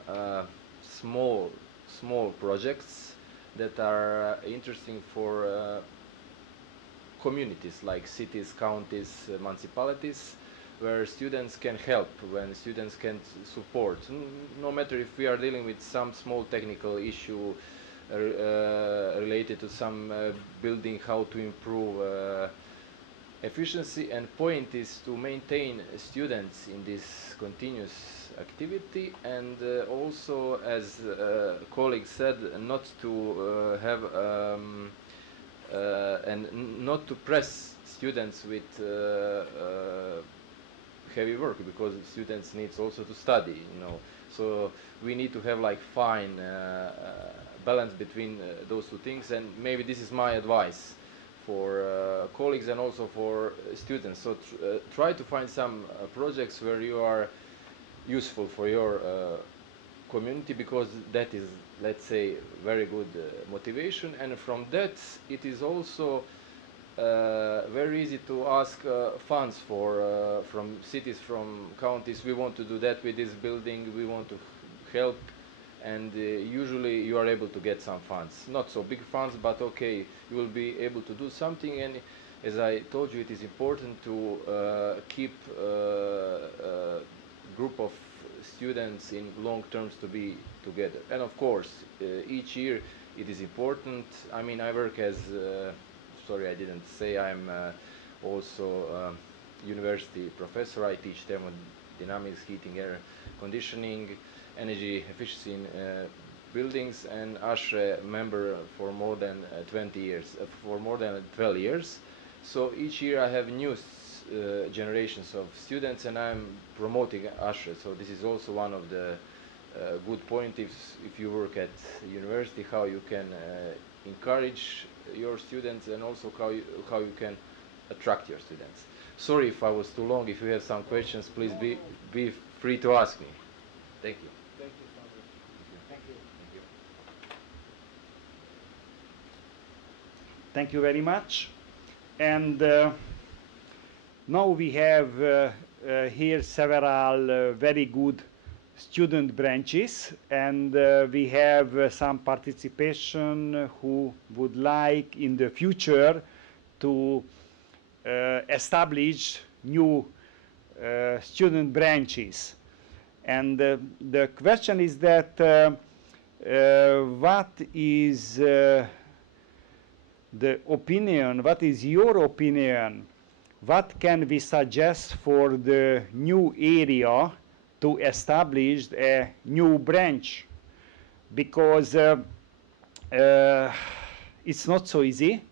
small projects that are interesting for communities like cities, counties, municipalities, where students can help, when students can support. No matter if we are dealing with some small technical issue related to some building, how to improve efficiency, and point is to maintain students in this continuous activity, and also, as colleagues said, not to have and not to press students with heavy work, because students needs also to study, you know. So we need to have like fine balance between those two things, and maybe this is my advice for colleagues and also for students. So try to find some projects where you are useful for your community, because that is, let's say, very good motivation, and from that it is also very easy to ask funds for from cities, from counties. We want to do that with this building, we want to help, and usually you are able to get some funds. Not so big funds, but okay, you will be able to do something. And as I told you, it is important to keep a group of students in long terms to be together. And of course, each year it is important. I mean, I work as sorry, I didn't say, I'm also university professor. I teach thermodynamics, heating, air conditioning, energy efficiency in buildings, and ASHRE member for more than 20 years, for more than 12 years. So each year I have new generations of students, and I'm promoting ASHRE. So this is also one of the good points if you work at university, how you can encourage your students, and also how you can attract your students. Sorry if I was too long. If you have some questions, please be free to ask me. Thank you. Thank you, Sandra. Thank you. Thank you very much. And now we have here several very good student branches, and we have some participation who would like in the future to establish new student branches. And the question is that what is the opinion, what is your opinion, what can we suggest for the new area to establish a new branch? Because it's not so easy.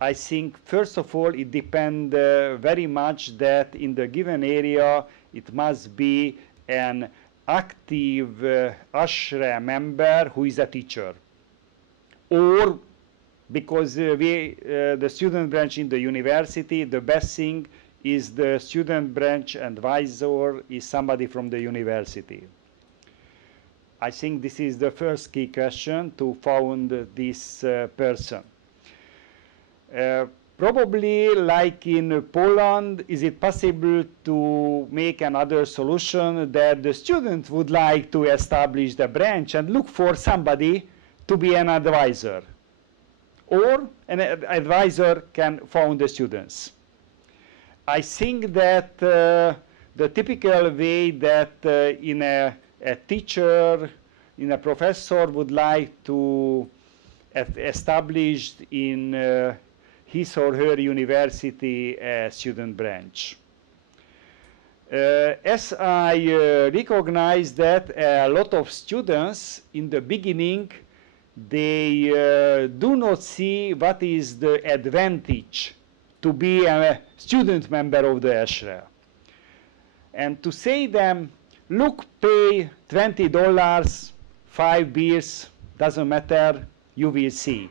I think, first of all, it depends very much that in the given area it must be an active ASHRE member who is a teacher. Or because the student branch in the university, the best thing is the student branch advisor is somebody from the university. I think this is the first key question, to find this person. Probably, like in Poland, is it possible to make another solution that the student would like to establish the branch and look for somebody to be an advisor? Or an advisor can find the students. I think that the typical way that in a teacher, in a professor would like to establish in his or her university a student branch. As I recognize that a lot of students in the beginning, they do not see what is the advantage to be a student member of the ASHRE. And to say them, look, pay $20, 5 beers, doesn't matter, you will see.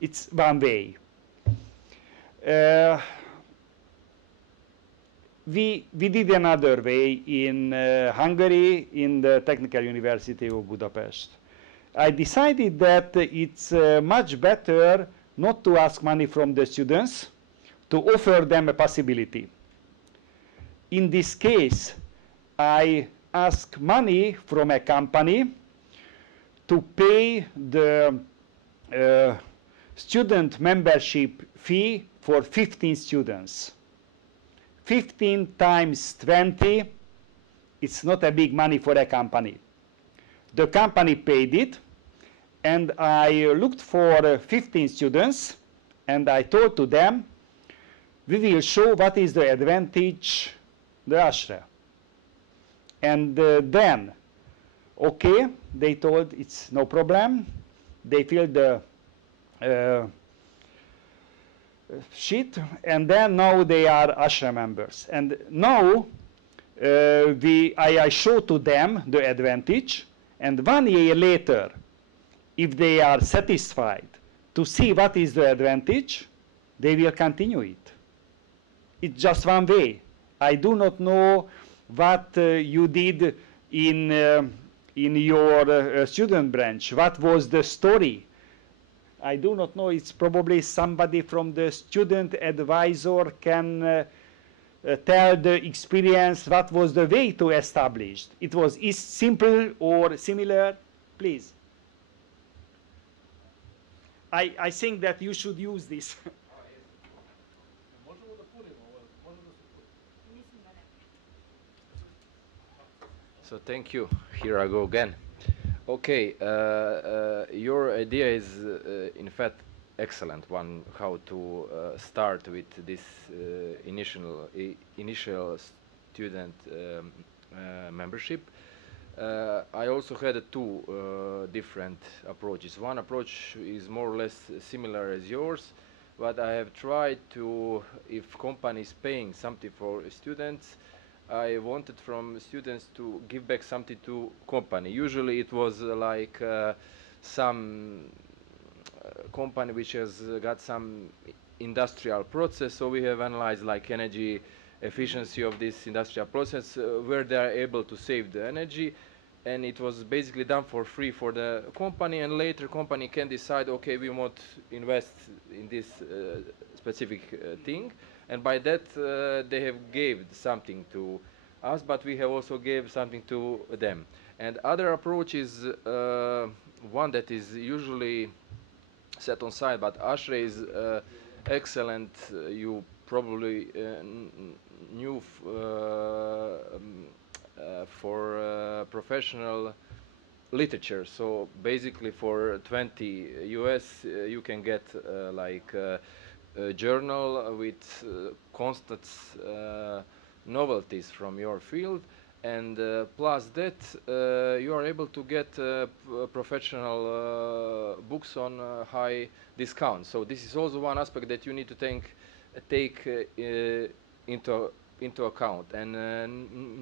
It's one way. We did another way in Hungary, in the Technical University of Budapest. I decided that it's much better not to ask money from the students, to offer them a possibility. In this case, I ask money from a company to pay the student membership fee for 15 students. 15 times 20, it's not a big money for a company. The company paid it, and I looked for 15 students, and I told to them, we will show what is the advantage the Ashra. And then, okay, they told it's no problem. They filled the sheet, and then now they are Ashra members. And now I show to them the advantage, and 1 year later, if they are satisfied to see what is the advantage, they will continue it. It's just one way. I do not know what you did in your student branch. What was the story? I do not know. It's probably somebody from the student advisor can tell the experience. What was the way to establish? It was simple or similar? Please. I think that you should use this. So thank you. Here I go again. Okay, your idea is in fact excellent one, how to start with this initial student membership. I also had two different approaches. One approach is more or less similar as yours, but I have tried to, if company is paying something for students, I wanted from students to give back something to company. Usually it was like some company which has got some industrial process, so we have analyzed like energy efficiency of this industrial process, where they are able to save the energy, and it was basically done for free for the company, and later company can decide, okay, we want to invest in this specific thing, and by that they have gave something to us, but we have also gave something to them. And other approach is one that is usually set on side, but Ashra is excellent. You probably knew for professional literature. So basically for 20 US you can get like a journal with constant novelties from your field, and plus that you are able to get professional books on high discount. So this is also one aspect that you need to take into account. And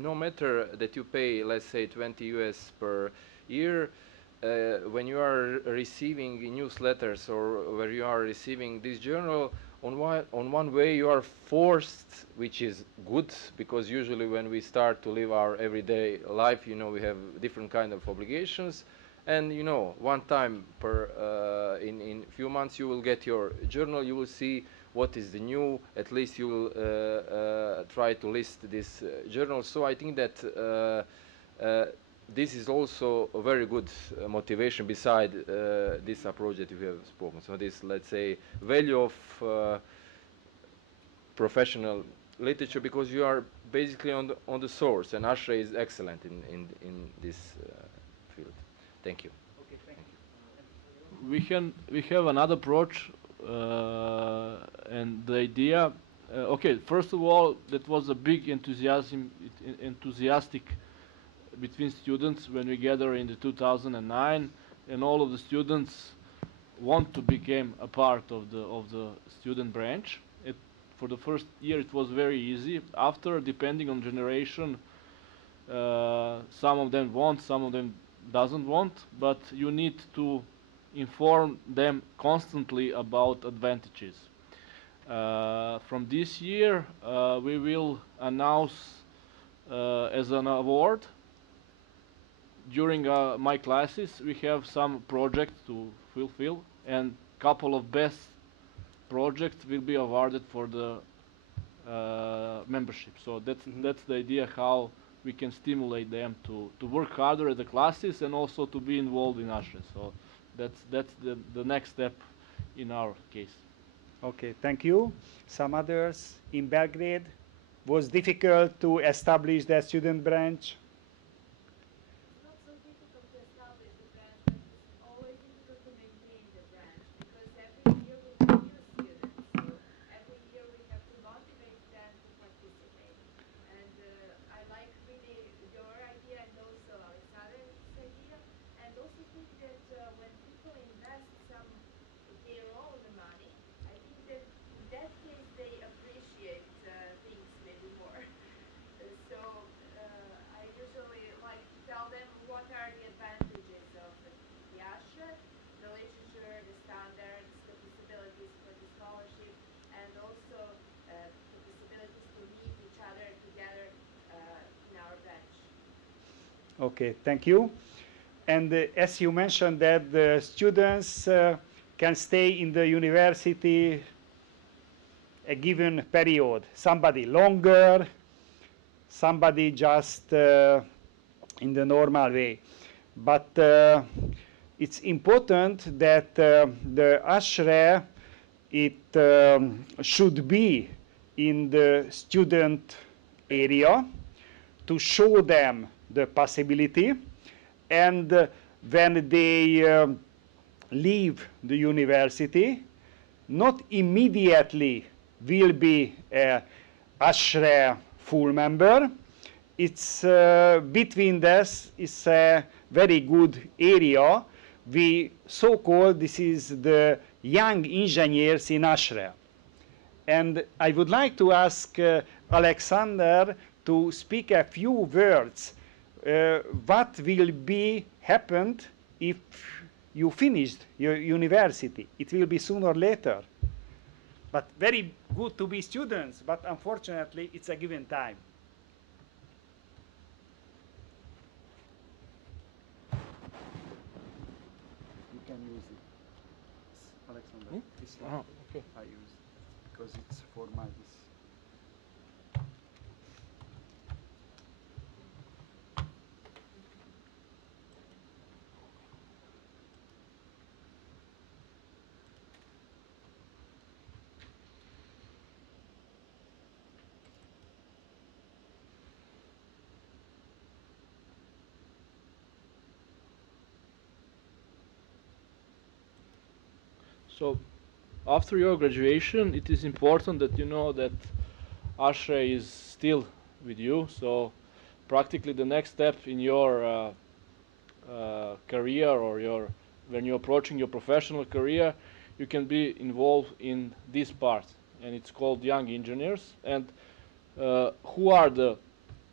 no matter that you pay, let's say 20 US per year, when you are receiving newsletters or where you are receiving this journal, on one way you are forced, which is good, because usually when we start to live our everyday life, you know, we have different kind of obligations, and you know, one time per in few months you will get your journal, you will see what is the new, at least you will try to list this journal. So I think that this is also a very good motivation beside this approach that you have spoken. So this, let's say, value of professional literature, because you are basically on the source, and Ashra is excellent in this field. Thank you. Okay, thank you. We have another approach, and the idea. Okay, first of all, that was a big enthusiastic between students when we gather in the 2009, and all of the students want to become a part of the student branch. For the first year it was very easy. After, depending on generation, some of them want, some of them doesn't want, but you need to inform them constantly about advantages. From this year we will announce as an award. During my classes we have some projects to fulfill, and couple of best projects will be awarded for the membership. So that's the idea how we can stimulate them to work harder at the classes and also to be involved in ASHRE. So that's the next step in our case. Okay, thank you. Some others in Belgrade, was difficult to establish the student branch? Not so difficult to establish the branch, but it's always difficult to maintain the branch because every year we have new students. So every year we have to motivate them to participate. And I like really your idea and also Alexander's idea. And also think that when people invest some their own money, I think that in that case they appreciate things maybe more. So I usually like to tell them what are the advantages of the ASHRE, the literature, the standards, the possibilities for the scholarship, and also the possibilities to meet each other together in our bench. Okay, thank you. And as you mentioned that the students can stay in the university a given period, somebody longer, somebody just in the normal way. But it's important that the ASHRE, it should be in the student area to show them the possibility, and when they leave the university, not immediately will be a ASHRE full member. It's between this is a very good area. We so-called this is the young engineers in ASHRE. And I would like to ask Alexander to speak a few words. What will be happened if you finished your university? It will be sooner or later. But very good to be students, but unfortunately it's a given time. You can use it. Alexander, this slide Okay. I use because it's for my this. So after your graduation, it is important that you know that ASHRE is still with you. So practically the next step in your career or when you're approaching your professional career, you can be involved in this part, and it's called young engineers. And who are the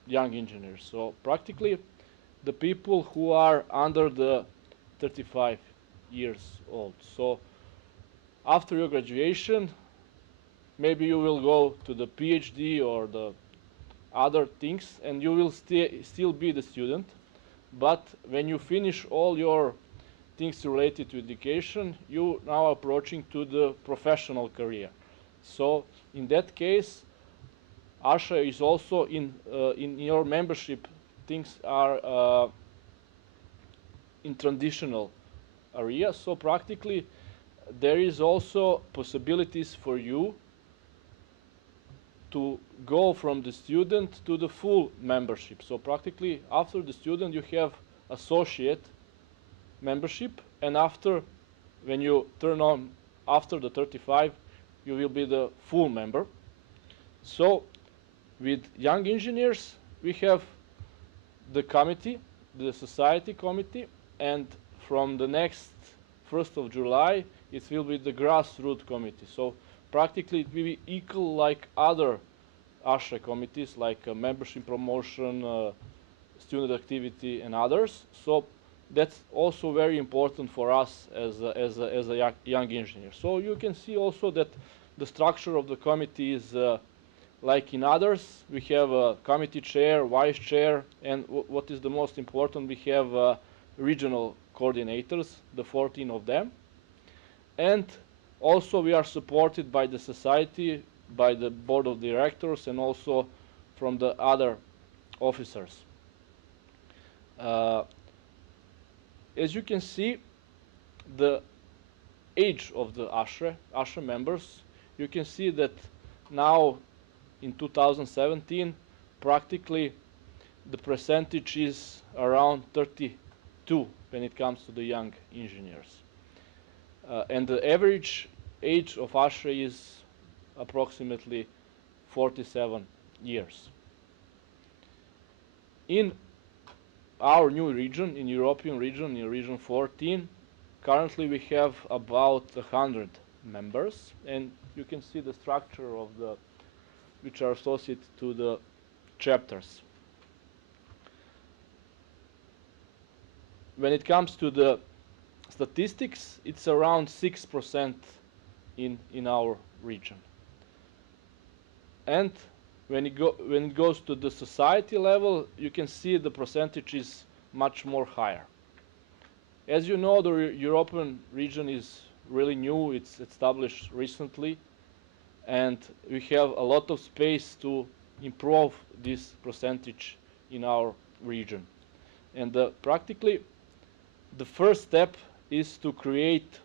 young engineers? So practically the people who are under the 35 years old. So after your graduation, maybe you will go to the PhD or the other things, and you will still be the student. But when you finish all your things related to education, you now approaching to the professional career. So in that case, ASHRE is also in your membership. Things are in transitional area. So practically, there is also possibilities for you to go from the student to the full membership. So practically, after the student, you have associate membership, and after, when you turn on after the 35, you will be the full member. So with young engineers, we have the committee, the society committee, and from the next 1st of July, it will be the grassroots committee. So practically it will be equal like other ASHRE committees, like membership promotion, student activity, and others. So that's also very important for us as a young engineer. So you can see also that the structure of the committee is like in others. We have a committee chair, vice chair, and what is the most important, we have regional coordinators, the 14 of them. And also we are supported by the society, by the board of directors, and also from the other officers. As you can see, the age of the ASHRE members, you can see that now in 2017, practically the percentage is around 32 when it comes to the young engineers. And the average age of ASHRE is approximately 47 years. In our new region, in European region, in region 14, currently we have about 100 members, and you can see the structure of the which are associated to the chapters. When it comes to the statistics, it's around 6% in our region. And when it goes to the society level, you can see the percentage is much more higher. As you know, the European region is really new. It's established recently, and we have a lot of space to improve this percentage in our region. And practically, the first step is to create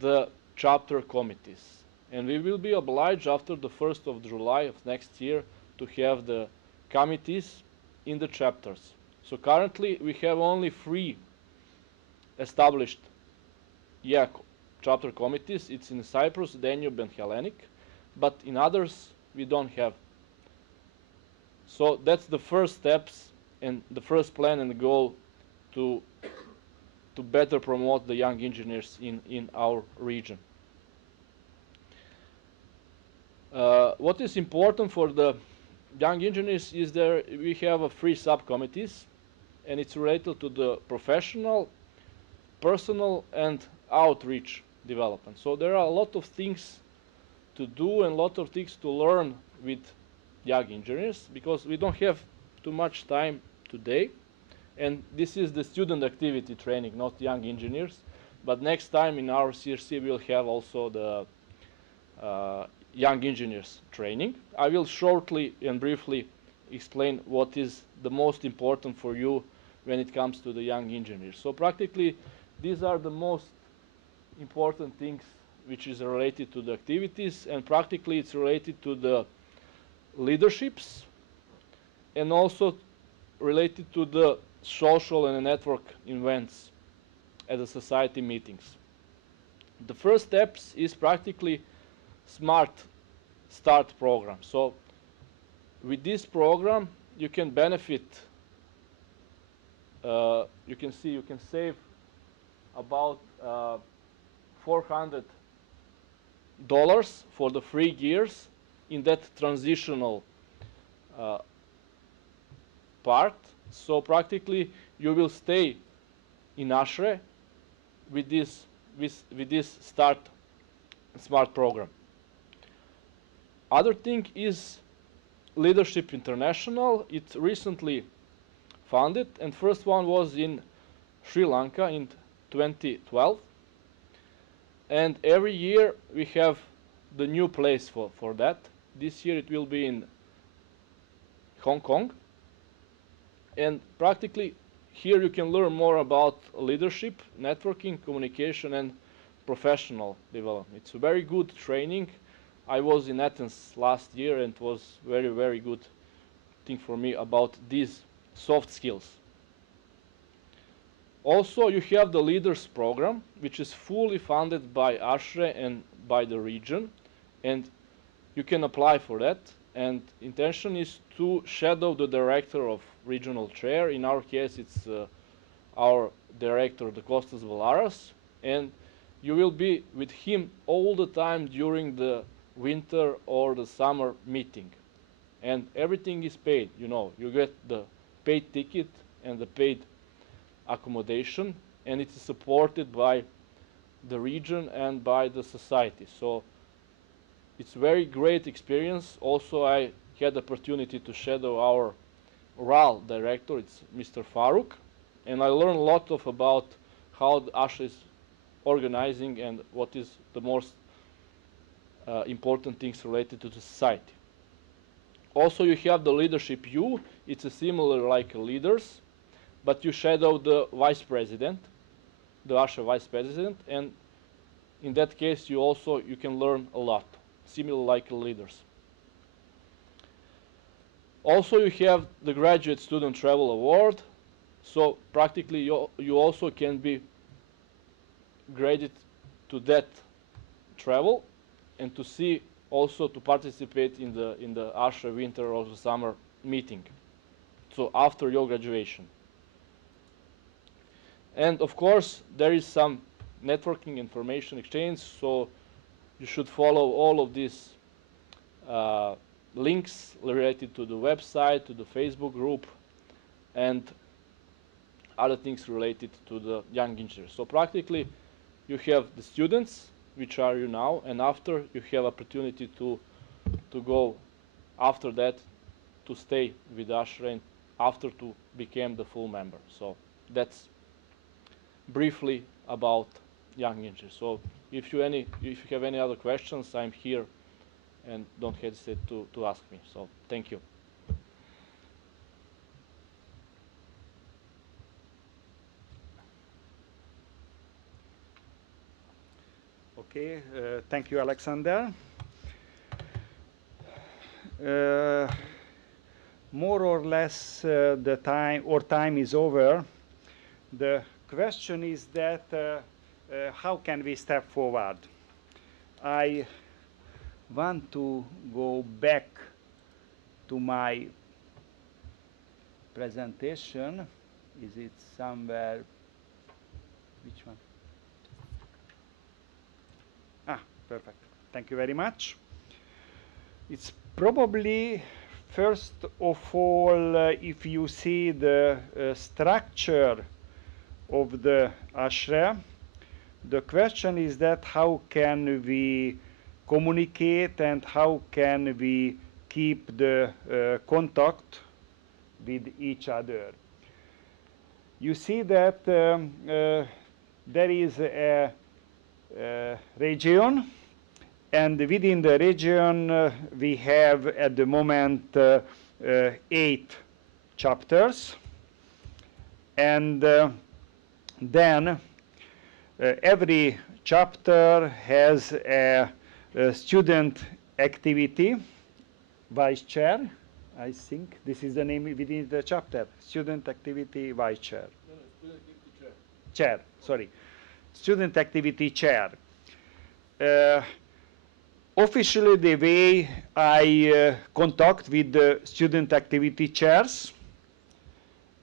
the chapter committees. And we will be obliged after the 1st of July of next year to have the committees in the chapters. So currently we have only 3 established chapter committees. It's in Cyprus, Danube, and Hellenic, but in others we don't have. So that's the first steps and the first plan and goal to better promote the young engineers in our region. What is important for the young engineers is that we have 3 subcommittees, and it's related to the professional, personal, and outreach development. So there are a lot of things to do and a lot of things to learn with young engineers, because we don't have too much time today. And this is the student activity training, not young engineers. But next time in our CRC we'll have also the young engineers training. I will shortly and briefly explain what is the most important for you when it comes to the young engineers. So practically these are the most important things which is related to the activities, and practically it's related to the leaderships and also related to the social and network events at the society meetings. The first steps is practically Smart Start program. So with this program you can benefit, you can see you can save about $400 for the 3 years in that transitional part. So practically you will stay in ASHRE with this Start Smart program. Other thing is Leadership International. It's recently founded, and first one was in Sri Lanka in 2012. And every year we have the new place for that. This year it will be in Hong Kong. And practically here you can learn more about leadership, networking, communication, and professional development. It's a very good training. I was in Athens last year, and it was very, very good thing for me about these soft skills. Also, you have the Leaders program, which is fully funded by ASHRE and by the region, and you can apply for that. And intention is to shadow the director of regional chair. In our case, it's our director, the Kostas Valaras, and you will be with him all the time during the winter or the summer meeting. And everything is paid, you know. You get the paid ticket and the paid accommodation, and it is supported by the region and by the society. So it's very great experience. Also, I had the opportunity to shadow our RAL director, it's Mr. Faruk, and I learned a lot about how the ASHRE is organizing and what is the most important things related to the society. Also, you have the Leadership U. it's a similar like leaders, but you shadow the vice president, the usher vice president, and in that case you can learn a lot, similar like leaders. Also, you have the Graduate Student Travel Award, so practically you also can be graded to that travel and to see also to participate in the usher winter or the summer meeting, so after your graduation. And of course there is some networking information exchange, so you should follow all of these links related to the website, to the Facebook group, and other things related to the young engineers. So practically you have the students, which are you now, and after you have opportunity to go after that to stay with Usher and after to become the full member. So that's briefly about young engineers. So if you have any other questions, I'm here, and don't hesitate to ask me. So thank you. Okay, thank you, Alexander. More or less the time is over. The question is that how can we step forward? I want to go back to my presentation. Is it somewhere? Which one? Ah, perfect. Thank you very much. It's probably, first of all, if you see the structure of the ashram, the question is that how can we communicate and how can we keep the contact with each other. You see that there is a region, and within the region we have at the moment 8 chapters, and then every chapter has a student activity vice chair. I think this is the name within the chapter, student activity vice chair. No, student activity chair. Chair, sorry. Student activity chair. Officially, the way I contact with the student activity chairs,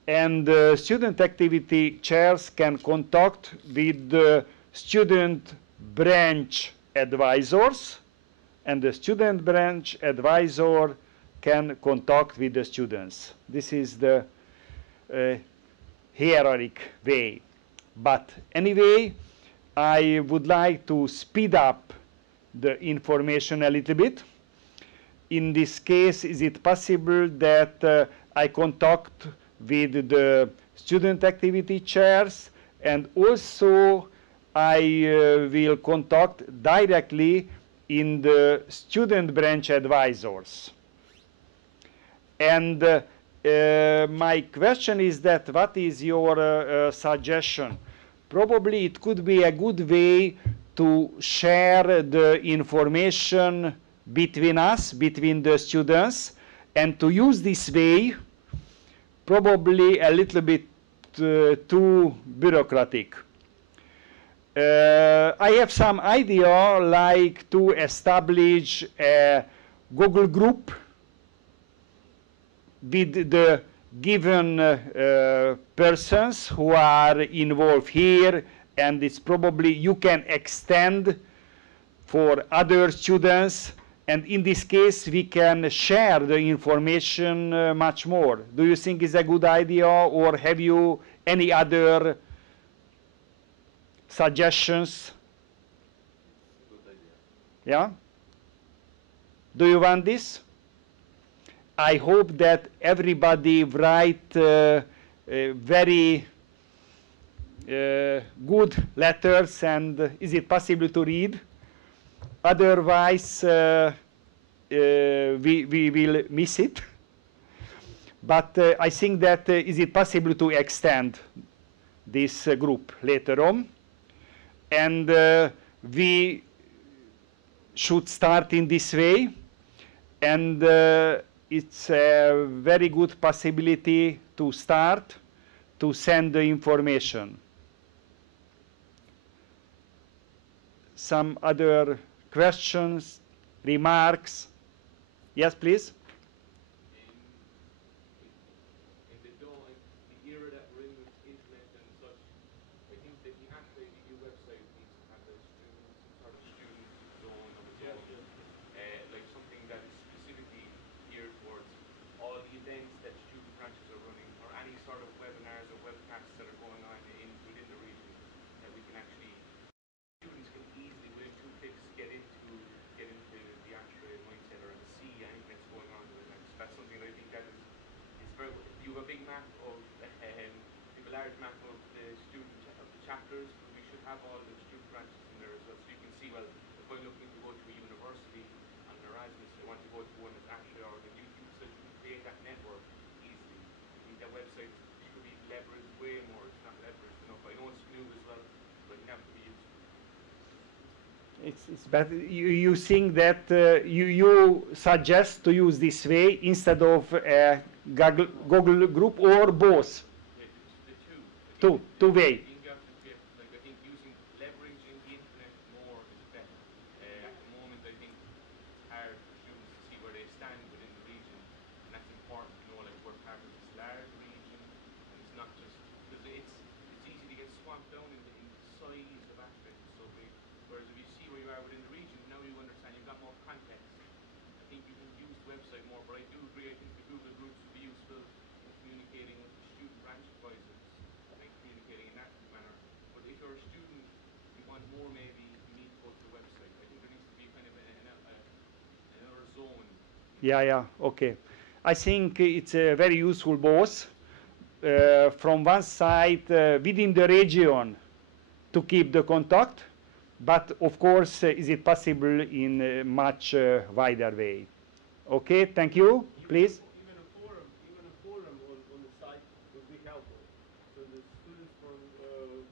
and student activity chairs can contact with the student branch advisors, and the student branch advisor can contact with the students. This is the hierarchic way. But anyway, I would like to speed up the information a little bit. In this case, is it possible that I contact with the student activity chairs, and also I will contact directly in the student branch advisors. And my question is that what is your suggestion? Probably it could be a good way to share the information between us, between the students, and to use this way, probably a little bit too bureaucratic. I have some idea like to establish a Google group with the given persons who are involved here, and it's probably you can extend for other students, and in this case we can share the information much more. Do you think it's a good idea, or have you any other suggestions? Good idea. Yeah? Do you want this? I hope that everybody write very good letters, and is it possible to read? Otherwise, we will miss it. But I think that is it possible to extend this group later on? And we should start in this way. And it's a very good possibility to start to send the information. Some other questions, remarks? Yes, please. In the era that we're in with internet and such, I think that the ASHRAE EU website needs to have some sort of student zone of its own, like something that is specifically geared towards all the events that student branches are running, or any sort of webinars or webcasts that are going on within the region, that we can actually, students can easily, within 2 clicks, get into the ASHRAE mindset or see anything that's going on within that. That's something that I think that is very good. You have a big map of, you have a large map of the chapters, but we should have all the student branches in there as well, so you can see, well, if I'm looking to go to a university on an Erasmus, I want to go to one that's ASHRAE or the YouTube, so you can create that network easily. I think that website should be leveraged way more. It's not leveraged enough. I know it's new as well, but it has to be used. It's better. You think that you suggest to use this way instead of Google group or both? The two way. I think leveraging the internet more is better. At the moment, I think it's hard for students to see where they stand within the region, and that's important to know. Like, we're part of this large region, and it's not just because it's easy to get swamped down in the size of aspects so big. Whereas if you see where you are within the region, now you understand you've got more context. I think you can use the website more, but I do agree. I think the Google groups would be useful in communicating with the student branch advisors and communicating in that manner. But if you're a student, you want more, maybe you need to go to the website. I think there needs to be kind of another zone. Yeah, okay. I think it's very useful both. From one side, within the region, to keep the contact, but of course, is it possible in a much wider way? Okay, thank you. Please. Even a forum on the site would be helpful, so the students from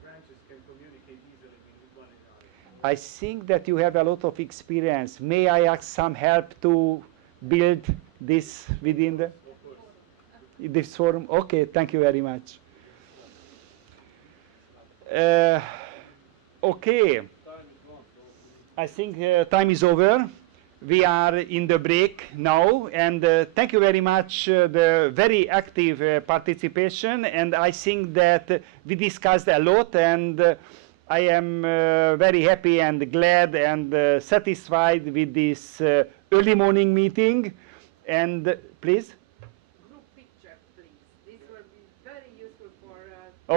branches can communicate easily with one another. I think that you have a lot of experience. May I ask some help to build this within this forum? Okay, thank you very much. Okay, I think time is over. We are in the break now, and thank you very much the very active participation, and I think that we discussed a lot, and I am very happy and glad and satisfied with this early morning meeting. And please? Group picture, please. This will be very useful for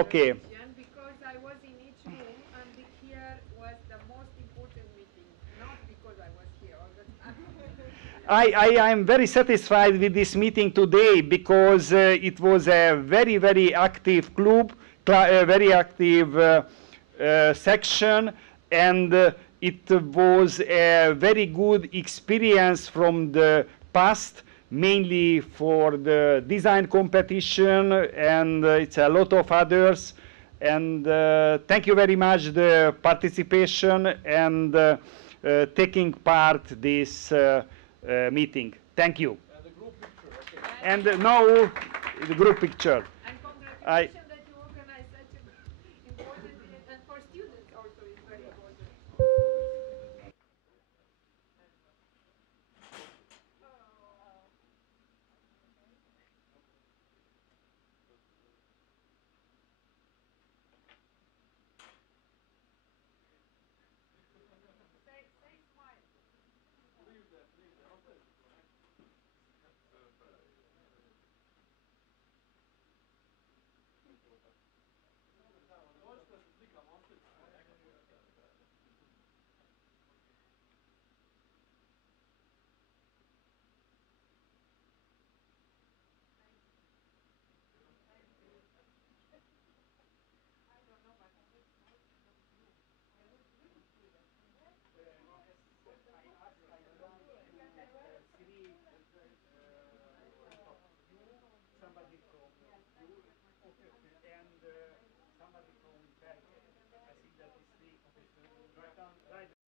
okay. Because I was in each room, and here was the most important meeting, not because I was here all the time. I am very satisfied with this meeting today because it was a very, very active club, very active section, and it was a very good experience from the past, mainly for the design competition, and it's a lot of others. And thank you very much the participation and taking part this meeting. Thank you. The group picture, okay. And now the group picture. And congratulations